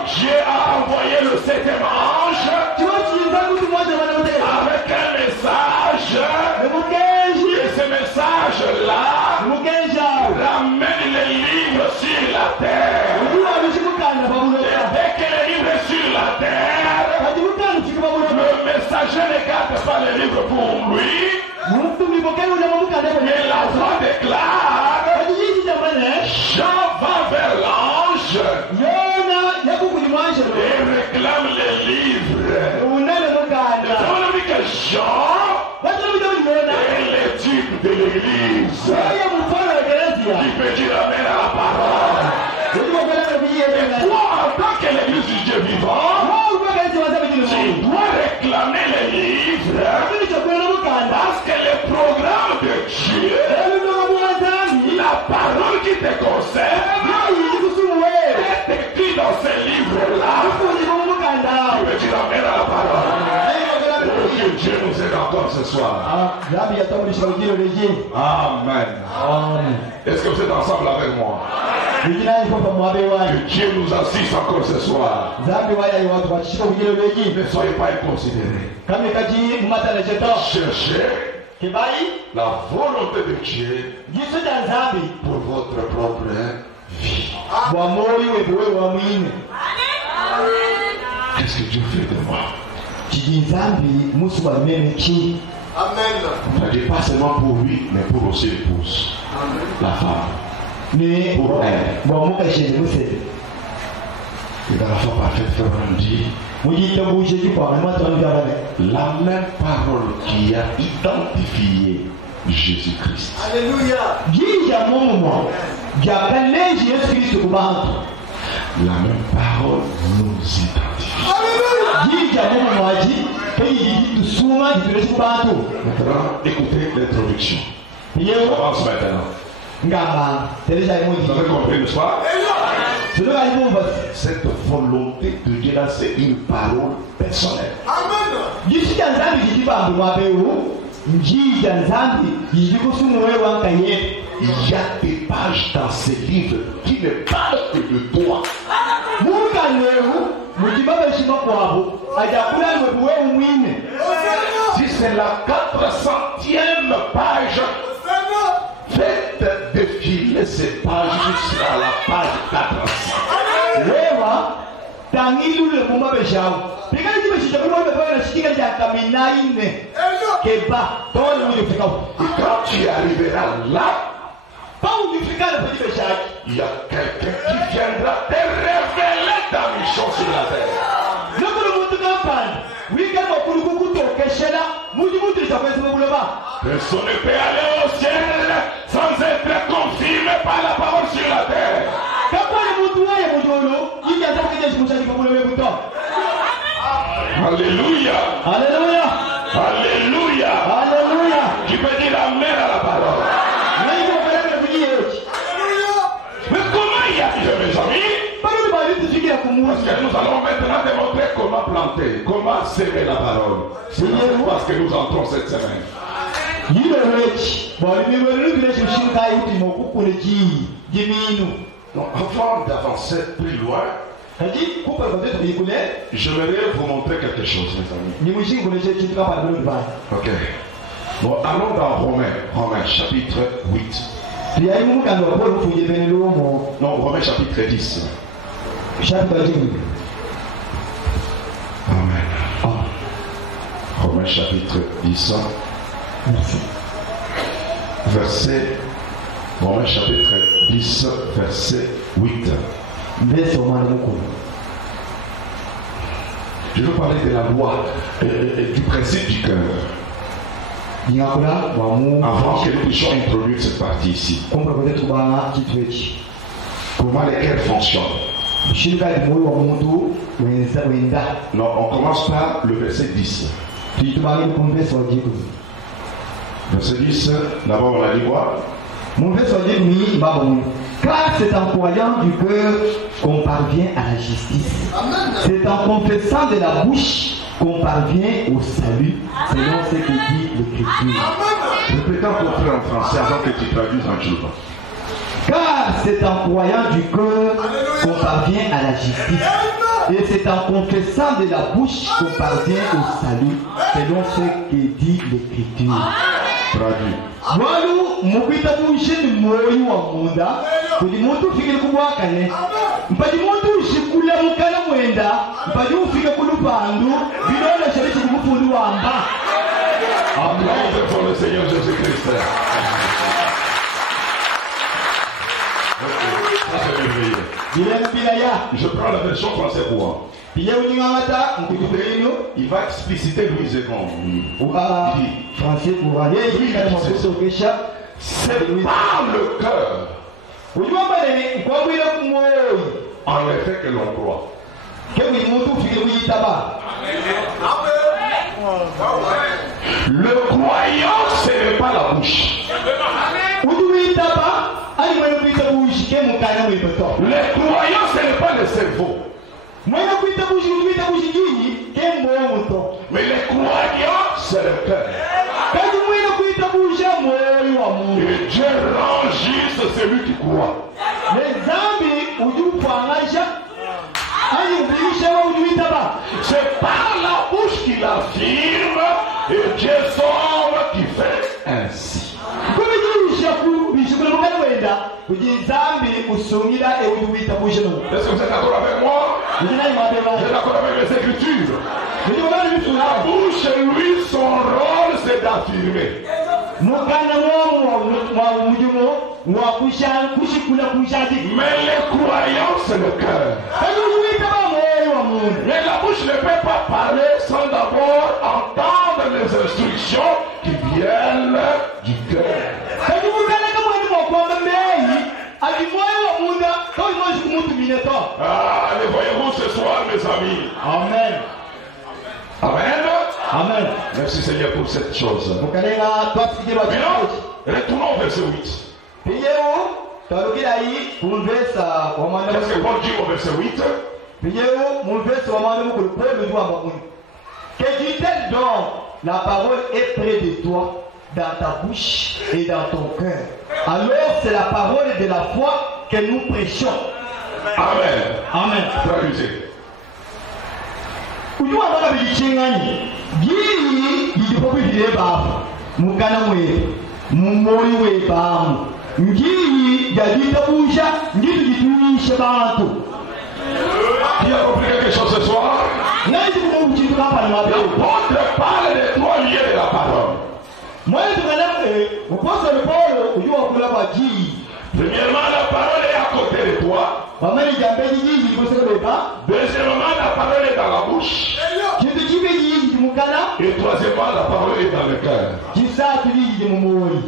Dieu a envoyé le 7e ange avec un message. Et ce message-là ramène les livres sur la terre. Et dès que les livres sont sur la terre, le messager ne garde pas les livres pour lui. Mais la voix déclare, Jean va vers l'ange et réclame les livres. Ça veut dire que Jean est le type de l'église qui peut dire amen à la parole. Et toi, en tant que l'église du Dieu vivant, tu dois réclamer les livres parce que le programme de Dieu, la parole qui te concerne, est écrit dans ces livres-là. Tu veux dire amen à la parole. Que Dieu nous aide encore ce soir. Amen. Est-ce que vous êtes ensemble avec moi? Que Dieu nous assiste encore ce soir. Ne soyez pas inconsidérés. Cherchez la volonté de Dieu pour votre propre vie. Qu'est-ce que Dieu fait de moi? Amen. Pas seulement pour lui, mais pour aussi l'épouse, la femme. Pour elle. Et dans la foi parfaite, Frère dit, la même parole qui a identifié Jésus-Christ. Alléluia. La même parole nous identifie. Maintenant, écoutez l'introduction. On avance maintenant. Vous avez compris, n'est-ce pas? Cette volonté de Dieu là, c'est une parole personnelle. Amen. Il y a des pages dans ces livres qui ne parlent que de toi. Si c'est la 400e page, faites défiler ces pages jusqu'à la page 400. Et quand tu arriveras là, il y a quelqu'un qui viendra te révéler ta mission sur la terre. Personne ne peut aller au ciel sans être confirmé par la parole sur la terre. Alléluia. Alléluia. Alléluia. Alléluia. Tu peux dire amen à la parole. Mais comment il y a, mes amis, que nous allons maintenant démontrer comment planter, comment s'aimer la parole. C'est parce que nous entrons cette semaine. Donc, avant d'avancer plus loin, j'aimerais vous montrer quelque chose, mes amis. Ok. Bon, allons dans Romains chapitre 8. Non, Romains chapitre 10. Amen. Romains chapitre 10. Verset. Romains chapitre 10, verset 8. Je veux parler de la loi et du principe du cœur. Avant que nous puissions introduire cette partie ici. Comment les cœurs fonctionnent. Non, on commence par le verset 10. Verset 10, d'abord on a dit quoi? Car c'est en croyant du cœur qu'on parvient à la justice. C'est en confessant de la bouche qu'on parvient au salut, selon ce que dit l'Écriture. Répétons ton frère en français avant que tu traduises en jour. Car c'est en croyant du cœur qu'on parvient à la justice. Et c'est en confessant de la bouche qu'on parvient au salut, selon ce que dit l'Écriture. Traduis. Walu mupita bushini moyo wa munda kuli muntu fikiri kubwakane mpadi muntu ushikula mukala mwenda mpadi ufike kulupandu bilole shalichi kumufundu wamba. Applaudissez pour le Seigneur Jésus-Christ. Ça c'est merveilleux. Je prends la version française pour moi. Il va expliciter Louis II. C'est par le cœur en effet que l'on croit. Le croyant, ce n'est pas la bouche. Le croyant, ce n'est pas le cerveau. Mais le croyant, c'est le cœur. Et Dieu rend juste celui qui croit. C'est par la bouche qu'il affirme et Dieu sauve qui fait ainsi. Est-ce que vous êtes d'accord avec moi? Vous êtes d'accord avec les Écritures? La bouche, lui, son rôle, c'est d'affirmer. Mais les croyants, c'est le cœur. Mais la bouche ne peut pas parler sans d'abord entendre les instructions qui viennent du cœur. Ah, les voyez-vous ce soir, mes amis. Amen. Amen. Amen. Merci Seigneur pour cette chose. Maintenant, retournons au verset 8. Qu'est-ce que Paul dit au verset 8? Que dit-elle donc? La parole est près de toi, dans ta bouche et dans ton cœur. Alors c'est la parole de la foi que nous prêchons. Amen. Amen. Traduisez. Ujua mpaka vijichangani. Gili jijipopi vile baba. Mukana mwe. Mumoi we bamu. Ngili jaditabusha. Ngili jituisha bantu. Qui a compris quelque chose ce soir? L'apôtre parle des trois lieux de la parole. Premièrement, la parole est à côté de toi. Deuxièmement, la parole est dans la bouche. Et troisièmement, la parole est dans le cœur.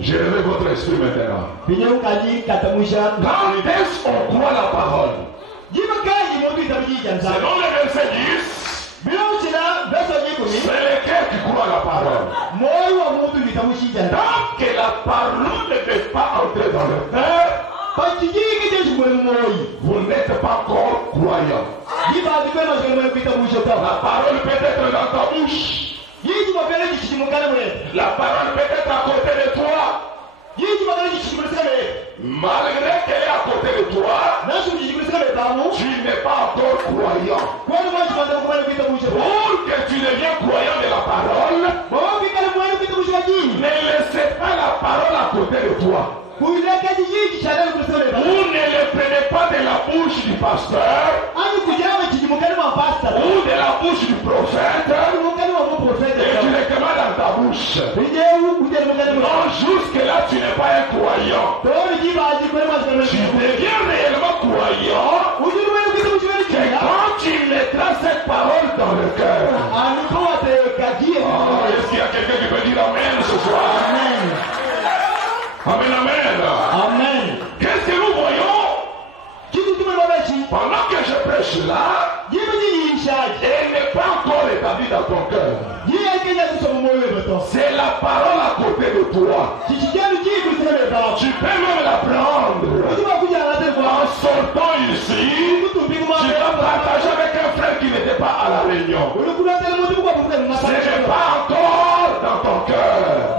J'élève votre esprit maintenant. Quand est-ce qu'on croit la parole? Selon le verset 10, c'est le cœur qui croit la parole. Tant que la parole ne peut pas entrer dans le cœur, vous n'êtes pas encore croyant. La parole peut être dans ta bouche. La parole peut être à côté de toi. Malgré qu'elle est à côté de toi, tu n'es pas encore croyant. Pour que tu deviennes croyant de la parole, ne laissez pas la parole à côté de toi. Vous ne le prenez pas de la bouche du pasteur ou de la bouche du prophète et tu le commandes dans ta bouche. Non, jusque-là, tu n'es pas un croyant. Tu deviens réellement croyant que quand tu mettras cette parole dans le cœur. Est-ce qu'il y a quelqu'un qui peut dire Amen ce soir? Amen, amen. Amen. Qu'est-ce que nous voyons? Pendant que je prêche là, elle n'est pas encore établie dans ton cœur. C'est la parole à côté de toi. Tu peux même la prendre. En sortant ici, tu vas partager avec un frère qui n'était pas à la réunion. Ce n'est pas encore dans ton cœur.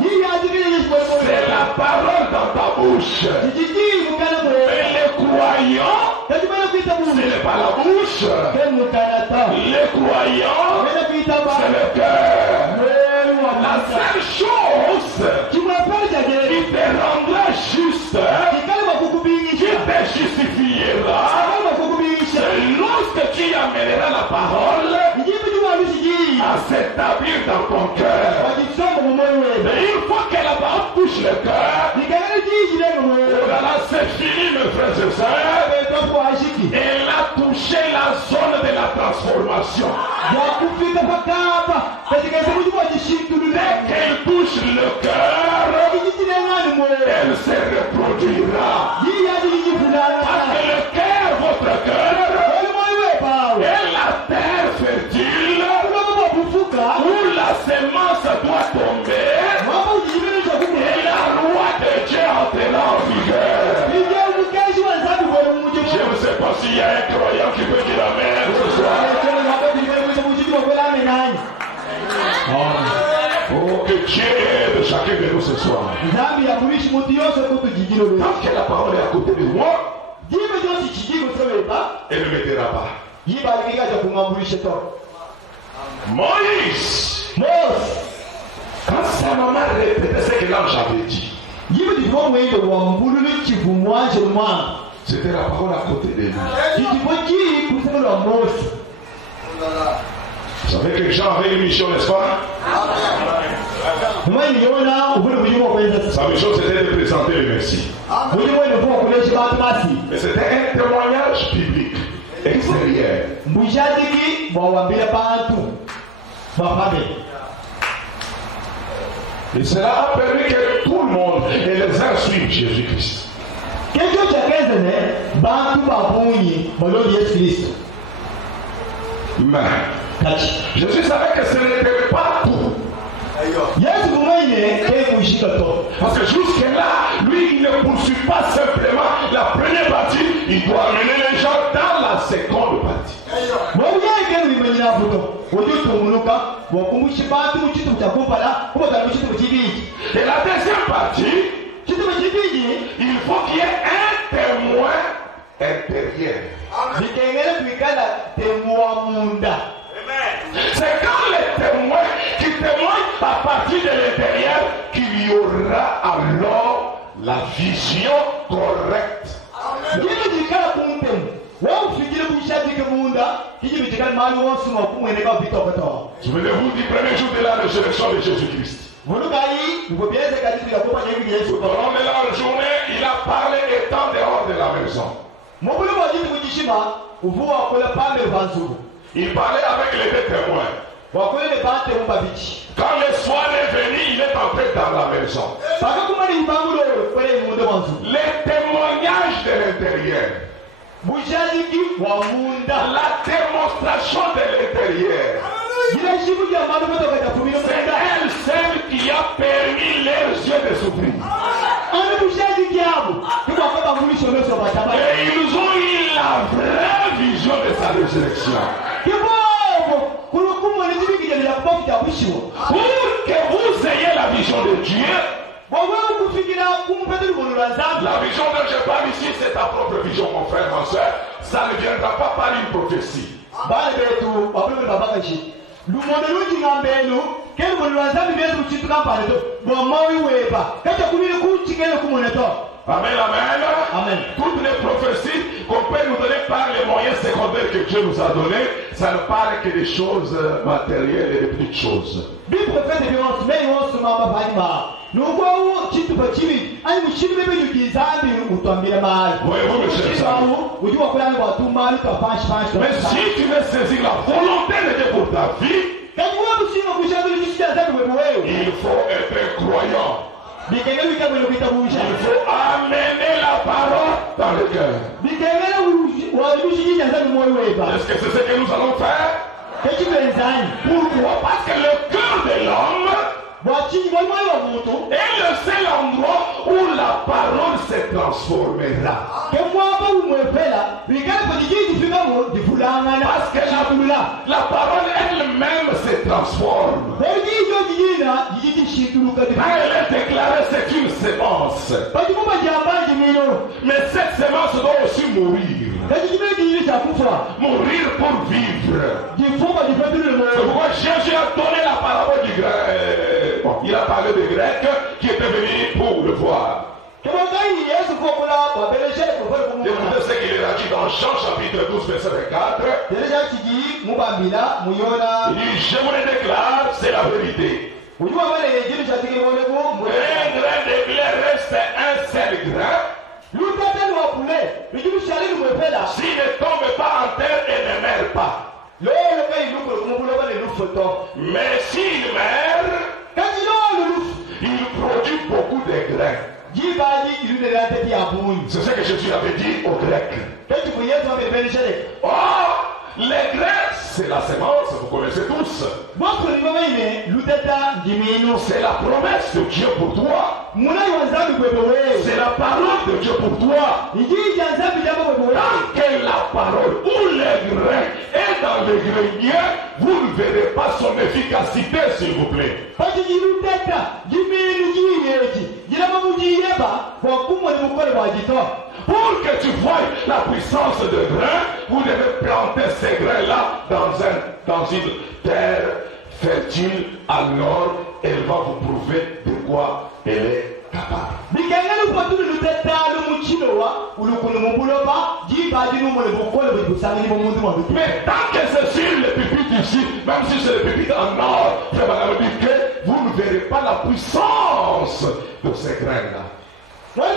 C'est la parole dans ta bouche. Mais les croyants, ce n'est pas la bouche. Les croyants, c'est le cœur. La seule chose qui te rendra juste, qui te justifiera, c'est lorsque tu amèneras la parole à s'établir dans ton cœur. Mais une fois que la parole touche le cœur, voilà, c'est fini, mes frères et sœurs. Elle a touché la zone de la transformation. Dès qu'elle touche le cœur, elle se reproduira. Parce que le cœur, votre cœur, est la terre fertile où la semence doit tomber et la loi de Dieu entrera en vigueur. Je ne sais pas s'il y a un croyant qui peut dire Amen ce soir. Oh, que Dieu aide chacun de nous ce soir. Tant que la parole est à côté de moi, elle ne m'aidera pas. Moïse, quand sa maman répétait ce que l'ange avait dit, c'était la parole à côté de lui. Vous savez que Jean avait une mission, n'est-ce pas? Sa mission c'était de présenter le Messie. Mais c'était un témoignage biblique extérieur. Et cela a permis que tout le monde et les uns suivent Jésus-Christ. Mais Jésus savait que ce n'était pas tout. Parce que jusque-là, lui, il ne poursuit pas simplement la première partie, il doit amener les gens dans la seconde partie. Et la deuxième partie, il faut qu'il y ait un témoin intérieur. C'est quand les témoins qui témoignent à partir de l'intérieur qu'il y aura alors la vision correcte. Souvenez-vous du premier jour de la résurrection de Jésus-Christ. Pendant la journée, il a parlé étant dehors de la maison. Il parlait avec les deux témoins. Quand le soir est venu, il est entré dans la maison. Les témoignages de l'intérieur. La démonstration de l'intérieur. C'est elle seule qui a permis leurs yeux de s'ouvrir. Et ils ont eu la vraie vision de sa résurrection. Pour que vous ayez la vision de Dieu, la vision dont je parle ici, c'est ta propre vision, mon frère, ma soeur. Ça ne viendra pas par une prophétie. Amen, amen. Amen. Toutes les prophéties qu'on peut nous donner par les moyens secondaires que Dieu nous a donnés, ça ne parle que des choses matérielles et des petites choses. Voyez-vous, mes chers amis. Mais si tu veux saisir la volonté de Dieu pour ta vie, il faut être croyant. Il faut amener la parole dans le cœur. Est-ce que c'est ce que nous allons faire? Pourquoi? Parce que le cœur de l'homme est le seul endroit où la parole se transformera. Parce que la parole elle-même se transforme. Quand elle est déclarée, c'est une sémence. Mais cette sémence doit aussi mourir. Mourir pour vivre. C'est pourquoi Jésus a donné la parabole du grec. Il a parlé des Grecs qui étaient venus pour le voir. Écoutez ce qu'il a dit dans Jean chapitre 12 verset 24. Il dit, je vous le déclare, c'est la vérité. Un grain de blé reste un seul grain. S'il ne tombe pas en terre et ne meurt pas. Mais s'il meurt, il produit beaucoup de grains. C'est ce que Jésus avait dit aux Grecs. Or, les grains, c'est la sémence, vous connaissez tous. C'est la promesse de Dieu pour toi. C'est la parole de Dieu pour toi. Tant que la parole ou les grains est dans le grenier, vous ne verrez pas son efficacité, s'il vous plaît. Pour que tu voies la puissance de grain, vous devez planter ces grains-là dans une terre fertile. Alors, elle va vous prouver de quoi elle est capable. Mais tant que c'est sur le pupitre ici, même si c'est le pupitre en or, vous ne verrez pas la puissance de ces grains-là. Tant que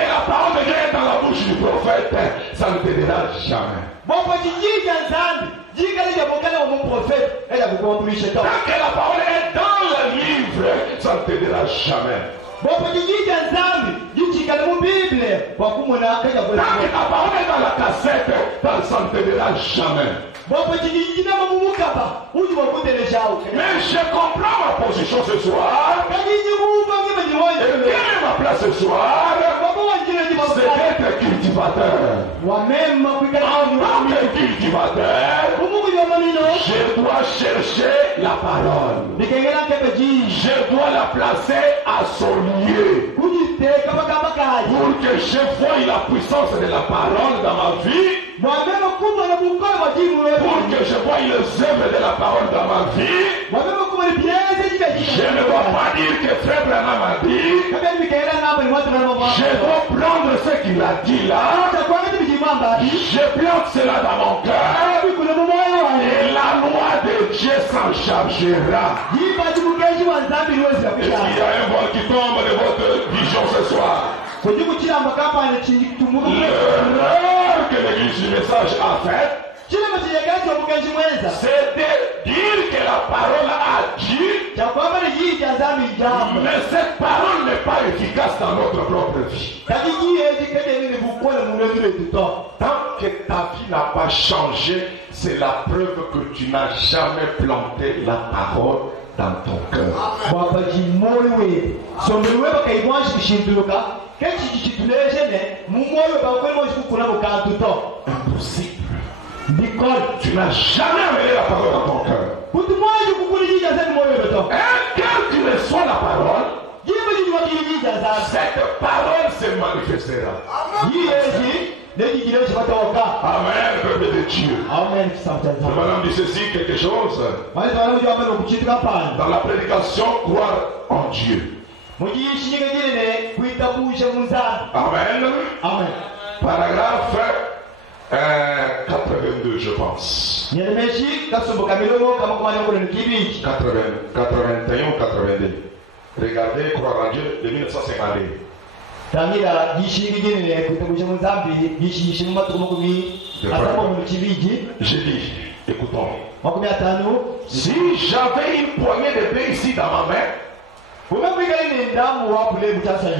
la parole de Dieu est dans la bouche du prophète, ça ne t'aidera jamais. Tant que la parole est dans le livre, ça ne t'aidera jamais. Tant que la parole est dans la cassette, ça ne t'aidera jamais. Mais je comprends ma position ce soir. Et quelle est ma place ce soir? C'est d'être cultivateur. En tant que cultivateur, je dois chercher la parole. Je dois la placer à son lieu. Pour que je voie la puissance de la parole dans ma vie. Pour que je voie les œuvres de la parole dans ma vie. Je ne dois pas dire que Frère Branham a dit. Je dois prendre ce qu'il a dit là. Je plante cela dans mon cœur. Et la loi de Dieu s'en chargera. Est-ce qu'il y a un vol qui tombe de votre vision ce soir? L'erreur que l'église du message a faite, c'est de dire que la parole a dit, mais cette parole n'est pas efficace dans notre propre vie. Tant que ta vie n'a pas changé, c'est la preuve que tu n'as jamais planté la parole dans ton cœur. Impossible. Tu n'as jamais amené la parole dans ton cœur. Un cœur qui reçoit la parole, cette parole se manifestera. Amen, peuple de Dieu. Le madame dit ceci, quelque chose. Dans la prédication, croire en Dieu. Amen. Paragraphe 82, je pense. 81 ou 82. Regardez, croire en Dieu de 1952. J'ai dit, écoutons. Si j'avais une poignée de blé ici dans ma main,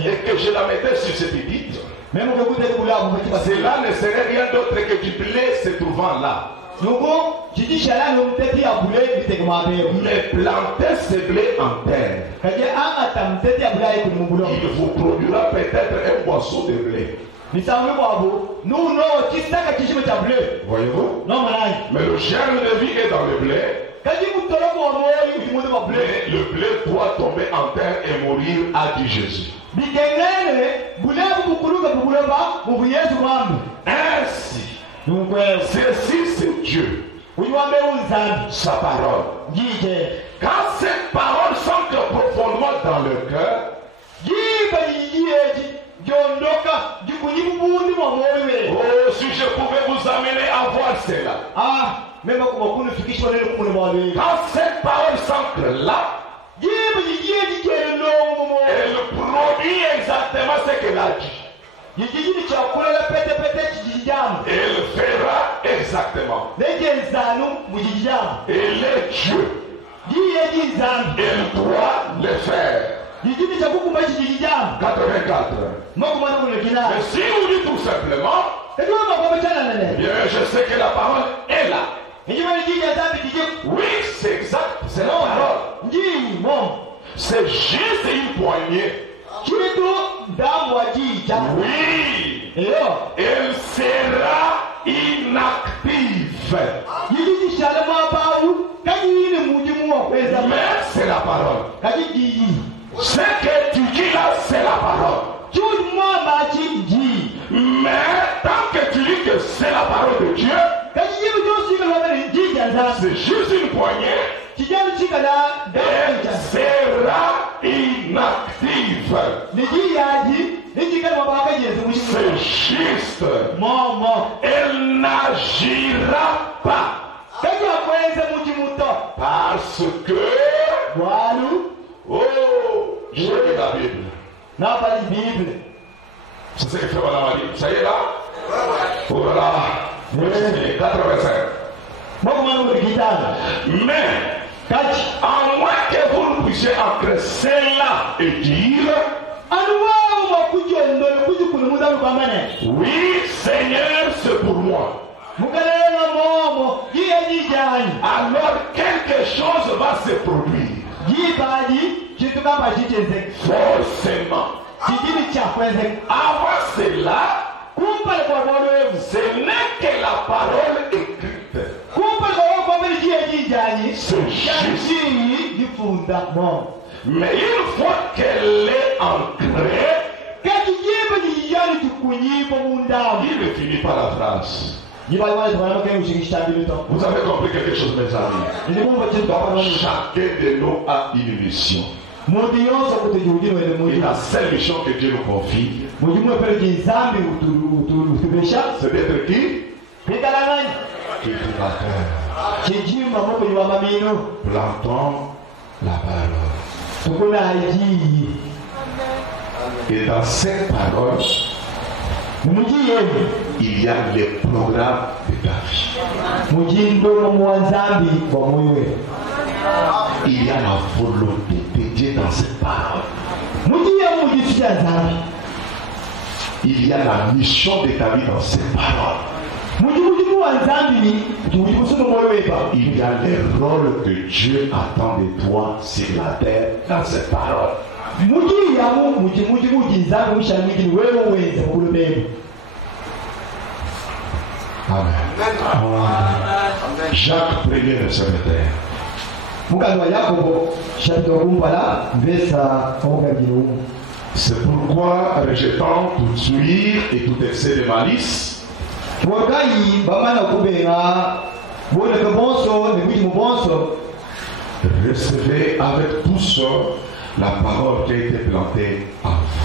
et que je la mettais sur cette petite, cela ne serait rien d'autre que du blé se trouvant là. Mais plantez ce blé en terre, il vous produira peut-être un boisseau de blé. Voyez-vous? Mais le germe de vie est dans le blé. Mais le blé doit tomber en terre et mourir, a dit Jésus. Ainsi, ceci c'est Dieu, sa parole. Quand cette parole s'ancre profondément dans le cœur, oh, si je pouvais vous amener à voir cela. Quand cette parole s'ancre là, elle produit exactement ce qu'elle a dit. Elle fera exactement. Elle est Dieu. Elle doit le faire. 84. Mais si vous dites tout simplement, bien je sais que la parole est là. Oui, c'est exact, c'est la parole. C'est juste une poignée. Oui, elle sera inactive. Mais c'est la parole. Ce que tu dis là, c'est la parole. Mais tant que tu dis que c'est la parole de Dieu, c'est juste une poignée. Elle sera inactive. C'est juste. Elle n'agira pas. Parce que, oh, j'ai lu la Bible. C'est ce que fait Madame Ali. Ça y est là? Voilà. 85. Mais, à moins que vous ne puissiez entre celle-là et dire, oui, Seigneur, c'est pour moi. Alors quelque chose va se produire. Forcément. Avant cela, ce n'est que la parole écrite. C'est juste. Mais une fois qu'elle est ancrée, il ne finit pas la phrase. Vous avez compris quelque chose, mes amis? Chacun de nous a une mission. Et la seule mission que Dieu nous confie, c'est d'être qui? Cultivateur. Plantons la parole. Et dans cette parole, il y a les programmes de ta vie. Il y a la volonté de Dieu dans cette parole. Il y a la mission de ta vie dans cette parole. Il y a les rôles que Dieu attend de toi sur la terre dans cette parole. Amen. Jacques 1er verset 21. C'est pourquoi, rejetant tout ouïr et tout excès de malice, recevez avec douce la parole qui a été plantée en vous.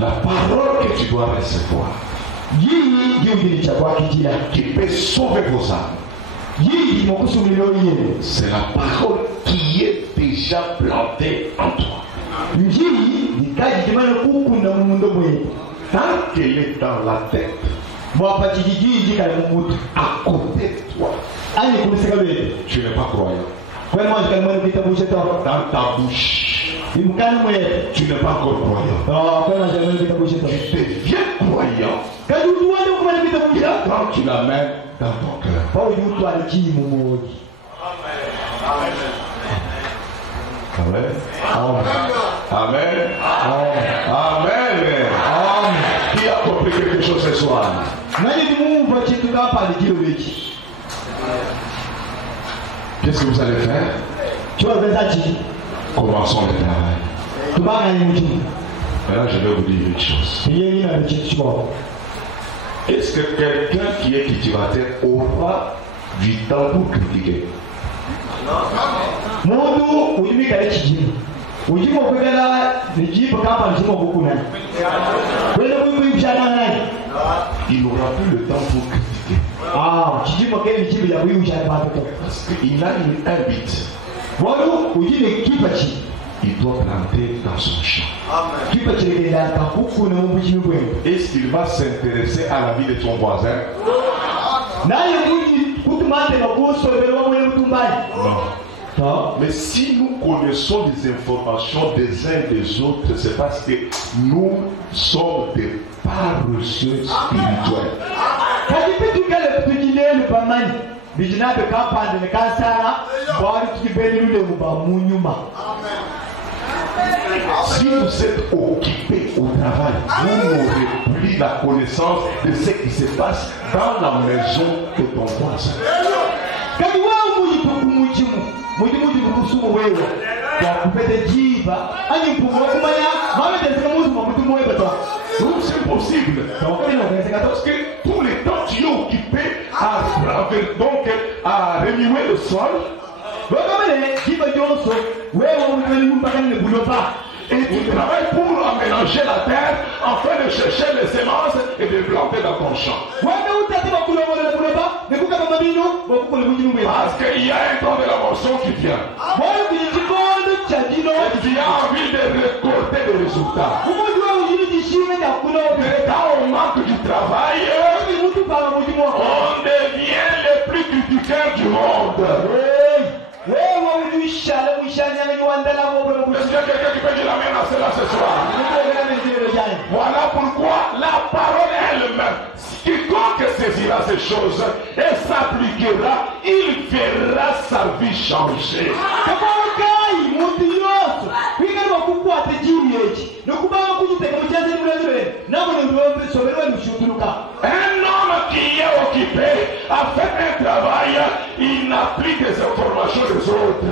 La parole que tu dois recevoir, qui peut sauver vos âmes, c'est la parole qui est déjà plantée en toi. Tant qu'elle est dans la tête, à côté de toi, tu n'es pas croyant. Dans ta bouche, tu n'es pas encore croyant. Tu deviens croyant quand tu l'amènes dans ton cœur. Amen. Amen. Amen. Qui a compris quelque chose ce soir? Qu'est-ce que vous allez faire? Commençons le travail. Maintenant, je vais vous dire une chose. Est-ce que quelqu'un qui est cultivateur aura du temps pour critiquer? Il n'aura plus le temps pour critiquer. Parce qu'il a un but. Il doit planter dans son champ. Est-ce qu'il va s'intéresser à la vie de son voisin? Non. Mais si nous connaissons des informations des uns et des autres, c'est parce que nous sommes des paresseux spirituels. Si vous êtes occupé au travail, vous n'aurez plus la connaissance de ce qui se passe dans la maison de ton voisin. Donc c'est possible. Parce que tout le temps tu es occupé à remuer le sol. Et tu travailles pour aménager la terre afin de chercher les semences et de planter dans ton champ. Parce qu'il y a un temps de la moisson qui vient. Et tu as envie de récolter des résultats. Mais quand on manque du travail, on devient les plus critiqueurs du monde. Est-ce qu'il y a quelqu'un qui peut dire amen à cela ce soir? Voilà pourquoi la parole elle-même, quiconque saisira ces choses et s'appliquera, il verra sa vie changer. Un homme qui est occupé a fait un travail, il n'a plus des informations des autres.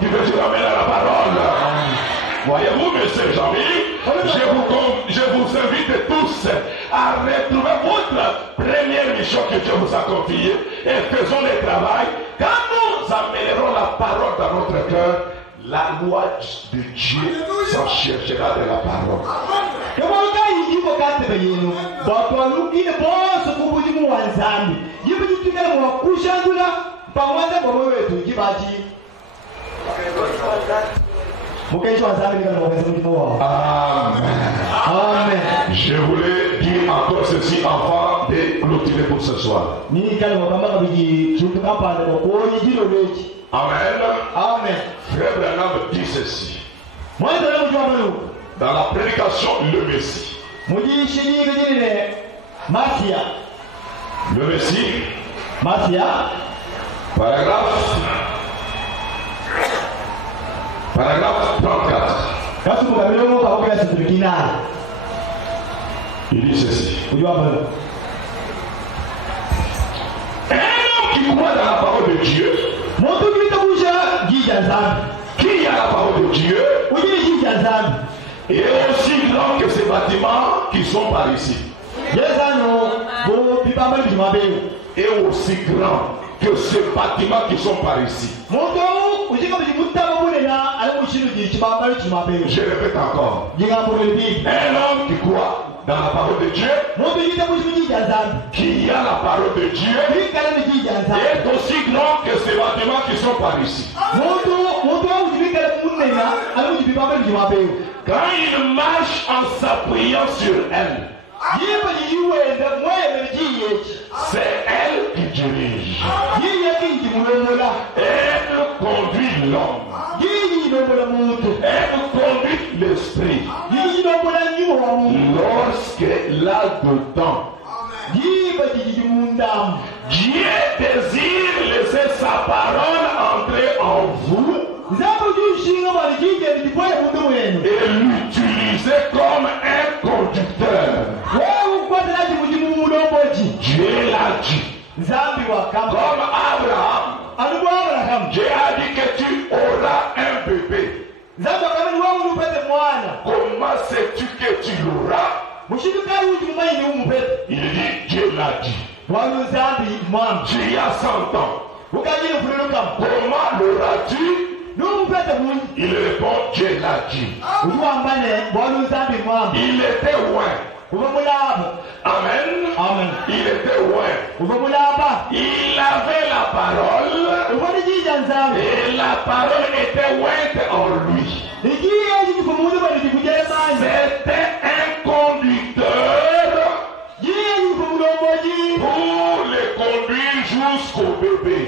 Tu veux dire amen à la parole? Voyez-vous, monsieur Jean-Louis, je vous invite tous à retrouver votre première mission que Dieu vous a confiée et faisons le travail. Quand nous amènerons la parole dans notre cœur, la loi de Dieu s'en cherchera de la parole. Amen. Je voulais dire encore ceci avant de clôturer pour ce soir. Amen. Amen. Frère Branham dit ceci. Moi, je vais vous dire. Dans la prédication, le Messie. Le Messie. Masia. Paragraphe 34. Il dit ceci. Un homme qui croit dans la parole de Dieu, qui a la parole de Dieu, est aussi grand que ces bâtiments qui sont par ici. Et aussi grand que ces bâtiments qui sont par ici. Je répète encore. Un homme qui croit dans la parole de Dieu, qui a la parole de Dieu, est aussi grand que ces bâtiments qui sont par ici. Quand il marche en s'appuyant sur elle, c'est elle qui dirige. Elle conduit l'homme. Elle conduit l'esprit. Lorsque là-dedans, Dieu désire laisser sa parole entrer en vous et l'utiliser comme un conducteur. Dieu l'a dit. Comme Abraham, Dieu a dit que tu auras un bébé. Comment sais-tu que tu l'auras? Il dit, Dieu l'a dit. Tu as 100 ans. Comment l'auras-tu? Il répond, Dieu l'a dit. Il était loin. Amen. Amen. Il était loin. Il avait la parole. Et la parole était loin en lui. C'était un conducteur pour les conduire jusqu'au bébé.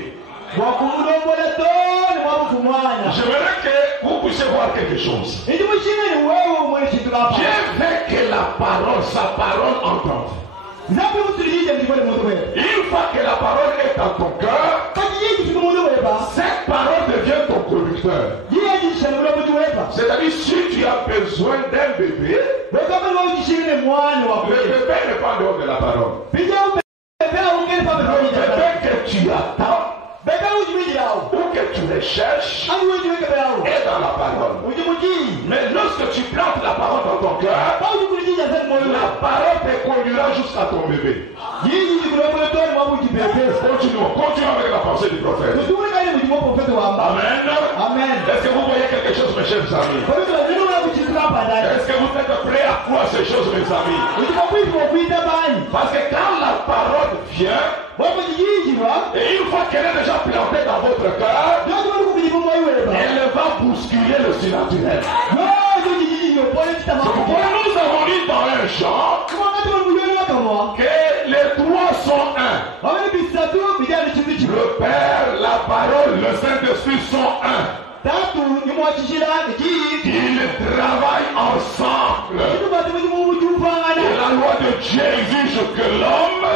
J'aimerais que vous puissiez voir quelque chose. Dieu veut que la parole, sa parole entende. Une fois que la parole est dans ton cœur, cette parole devient ton conducteur. C'est-à-dire, si tu as besoin d'un bébé, le bébé n'est pas dehors de la parole. Le bébé que tu attends, ou que tu recherches, est dans la parole. Mais lorsque tu plantes la parole dans ton cœur, la parole te conduira jusqu'à ton bébé. Continuons avec la pensée du prophète. Amen. Amen. Est-ce que vous voyez quelque chose, mes chers amis? Est-ce que vous êtes prêts à croire ces choses, mes amis? Parce que quand la parole vient, et une fois qu'elle est déjà plantée dans votre cœur, elle va bousculer le surnaturel. Nous avons dit dans un chant que les trois sont un. Le Père, la parole, le Saint-Esprit sont un. Ils travaillent ensemble. Et la loi de Dieu exige que l'homme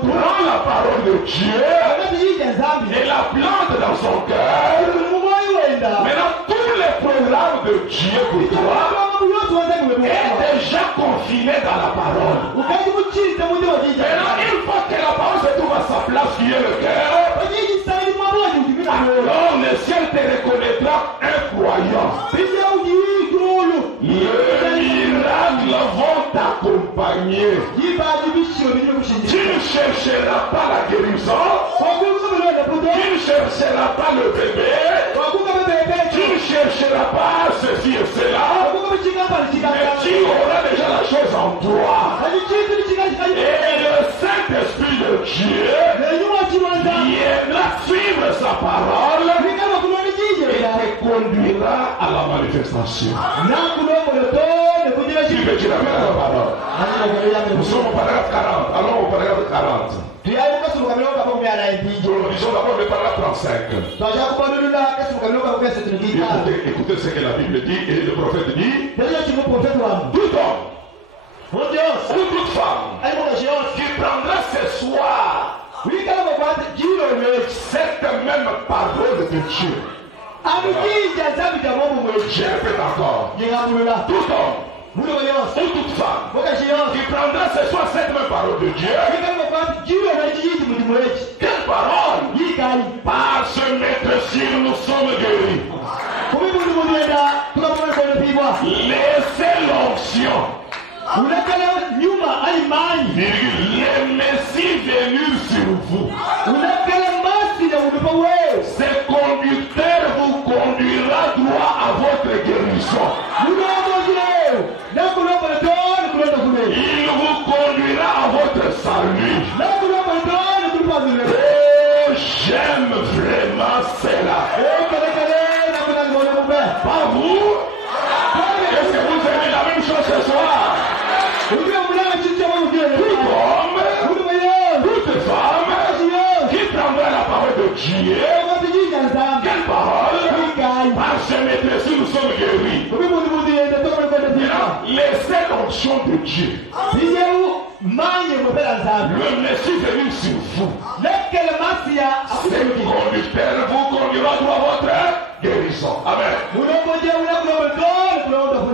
prend la parole de Dieu et la plante dans son cœur. Maintenant, tous les programmes de Dieu pour toi est déjà confiné dans la parole. Maintenant, une fois que la parole se trouve à sa place qui est le cœur, alors le ciel te reconnaîtra un croyant. Les miracles vont t'accompagner. Tu ne chercheras pas la guérison. Tu ne chercheras pas le bébé. Tu ne chercheras pas ceci et cela. Mais tu auras déjà la chose en toi. Et le Saint-Esprit de Dieu viendra suivre sa parole et te conduira à la manifestation. Tu veux dire la parole. Nous sommes au paragraphe 40. Allons au paragraphe 40. Lisons d'abord le paragraphe 35. Écoutez ce que la Bible dit et le prophète dit. Tout homme ou toute femme qui prendra ce soir cette même parole de Dieu. Je répète encore. Tout homme ou toute femme qui prendra ce soir cette même parole de Dieu. Quelle parole? Par ce maître-ci nous sommes guéris. Laissez l'onction. Le Messie venu sur vous. Ce conducteur vous conduira droit à votre guérison. Il vous conduira à votre salut. Oh, j'aime vraiment cela. Pas vous? Est-ce que vous aimez la même chose ce soir? Tout homme, toute femme qui prendra la parole de Dieu. Quelle parole? Par ce maître-ci nous sommes guéris. Laissez l'onction de Dieu. Le Messie venu sur vous. Ce conducteur vous conduira droit à votre guérison. Amen.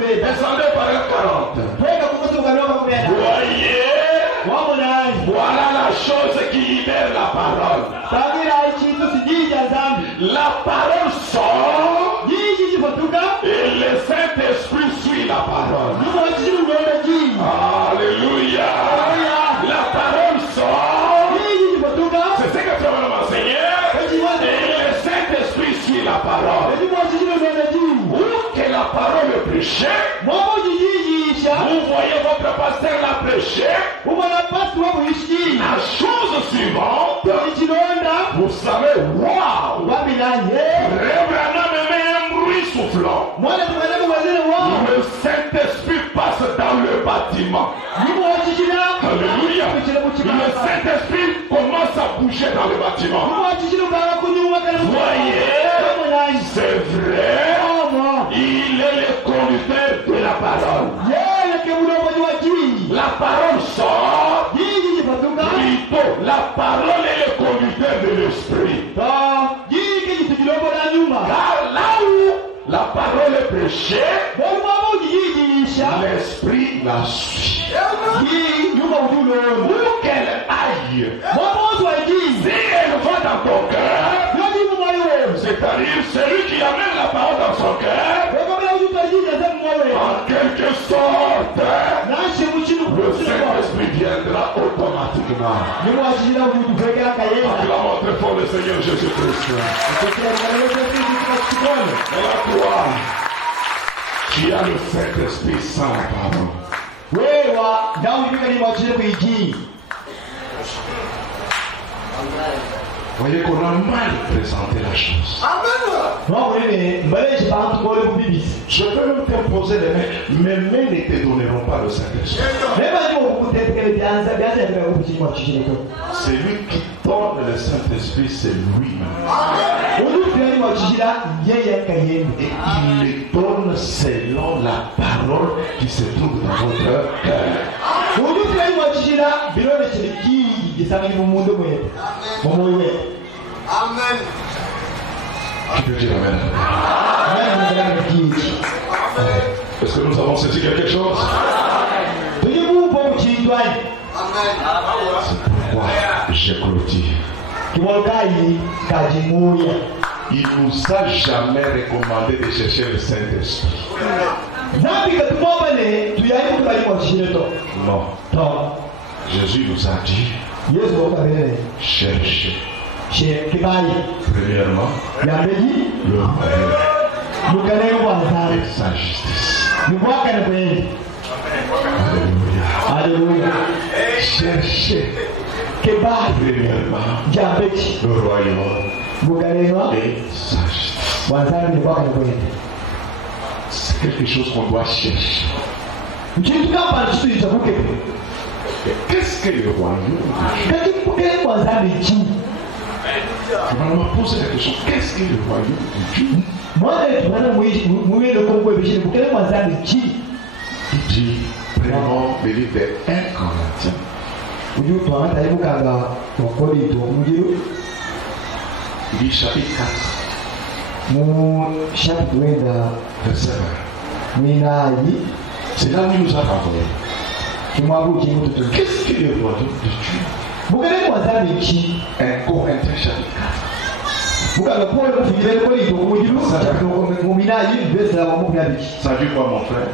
Descendez par le 40. Voyez, voilà la chose qui libère la parole. La parole sort et le Saint-Esprit suit la parole. Alléluia. La parole sort. C'est ce que Frère m'a enseigné. Et le Saint-Esprit suit la parole. Où que la parole est prêchée, vous voyez votre pasteur la prêcher. La chose suivante, vous savez, waouh, Branham met un bruit soufflant. Le Saint-Esprit passe dans le bâtiment. Alléluia. Le Saint-Esprit commence à bouger dans le bâtiment. Voyez, c'est vrai, il est le conducteur de la parole. La parole sort, plutôt la parole est le conducteur de l'esprit. Car là où la parole est prêchée, l'esprit la suit. Où qu'elle aille, si elle va dans ton cœur, c'est-à-dire celui qui amène la parole dans son cœur, en quelque sorte, le Saint-Esprit viendra automatiquement. Acclamons très fort le Seigneur Jésus-Christ. Et la toi, qui a le Saint-Esprit sans la parole. Voyez qu'on a mal présenté la chose. Je peux même t'imposer les mains. Mes mains ne te donneront pas le Saint-Esprit. C'est lui qui donne le Saint-Esprit, c'est lui-même. Et il le donne selon la parole qui se trouve dans votre cœur. Amen. Tu peux dire Amen. Est-ce que nous avons saisi quelque chose? Amen. C'est pourquoi j'ai clôturé. Il nous a jamais recommandé de chercher le Saint-Esprit. Non. Jésus nous a dit, cherchez. Premièrement, le royaume et sa justice. Alléluia. Cherchez. Premièrement, le royaume et sa justice. C'est quelque chose qu'on doit chercher. Qu'est-ce que le royaume? On m'a posé la question, qu'est-ce que le royaume de Dieu? Il dit, vraiment, le livre de 1 Corinthiens. Il dit chapitre 4. Verset 20. C'est là où il nous a renvoyé. Qu'est-ce que le royaume de Dieu? 1 Corinthiens chapitre 4. Ça dit quoi mon frère?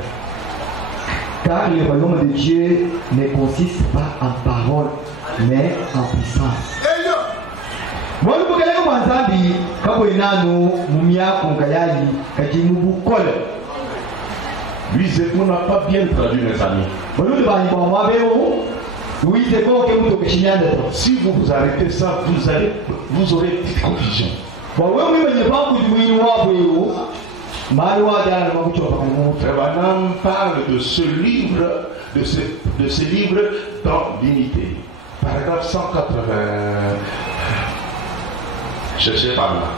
Car le royaume de Dieu ne consiste pas en parole, mais en puissance. Lui, on n'a pas bien traduit, mes amis. Si vous vous arrêtez ça, vous aurez une petite confusion. Frère Branham parle de ce livre, de ce livre dans l'unité. Paragraphe 180. Cherchez par là.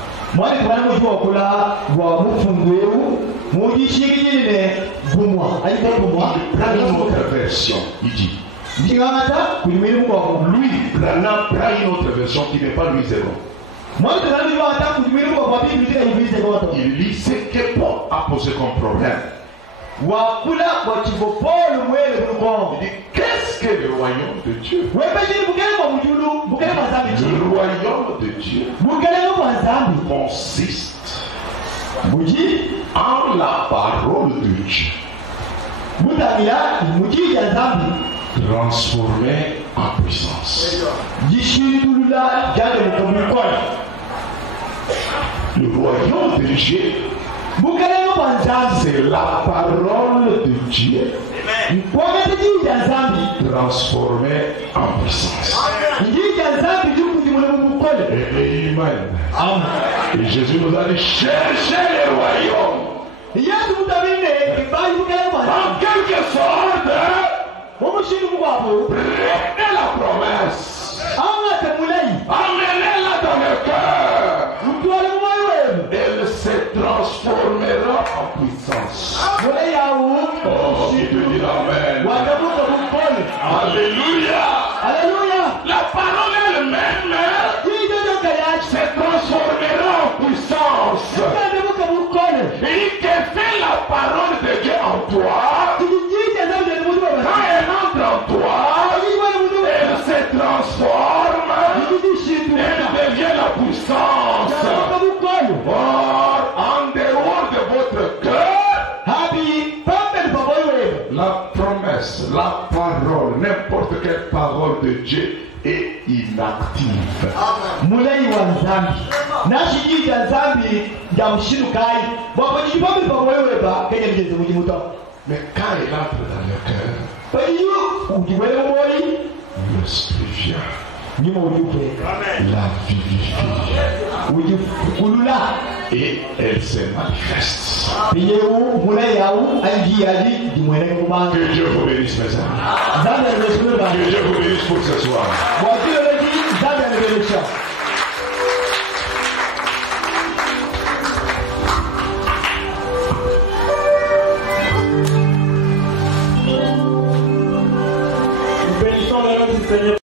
Prends une autre version, il dit. Lui, Branham prend une autre version qui n'est pas Louis Zéron. Il lit ce que Paul a posé comme problème. Il dit, qu'est-ce que le royaume de Dieu? Le royaume de Dieu consiste en la parole de Dieu transformée en puissance. Le royaume de Dieu, c'est la parole de Dieu transformée en puissance. Et Amen. Et Jésus nous a dit, cherchez le royaume. En quelque sorte, prenez la promesse, emmenez-la dans le cœur. Elle se transformera en puissance. Oh, qui te dit Amen. Alléluia. La parole elle-même se transformera en puissance. Et que fait la parole de Dieu en toi, quand elle entre en toi, elle se transforme, elle devient la puissance. Or, en dehors de votre cœur, la promesse, la parole, n'importe quelle parole de Dieu est inactive. Mais quand elle entre dans le cœur, l'esprit vient, la vivifie et elle se manifeste. Que Dieu vous bénisse, mes amis. Que Dieu vous bénisse pour ce soir.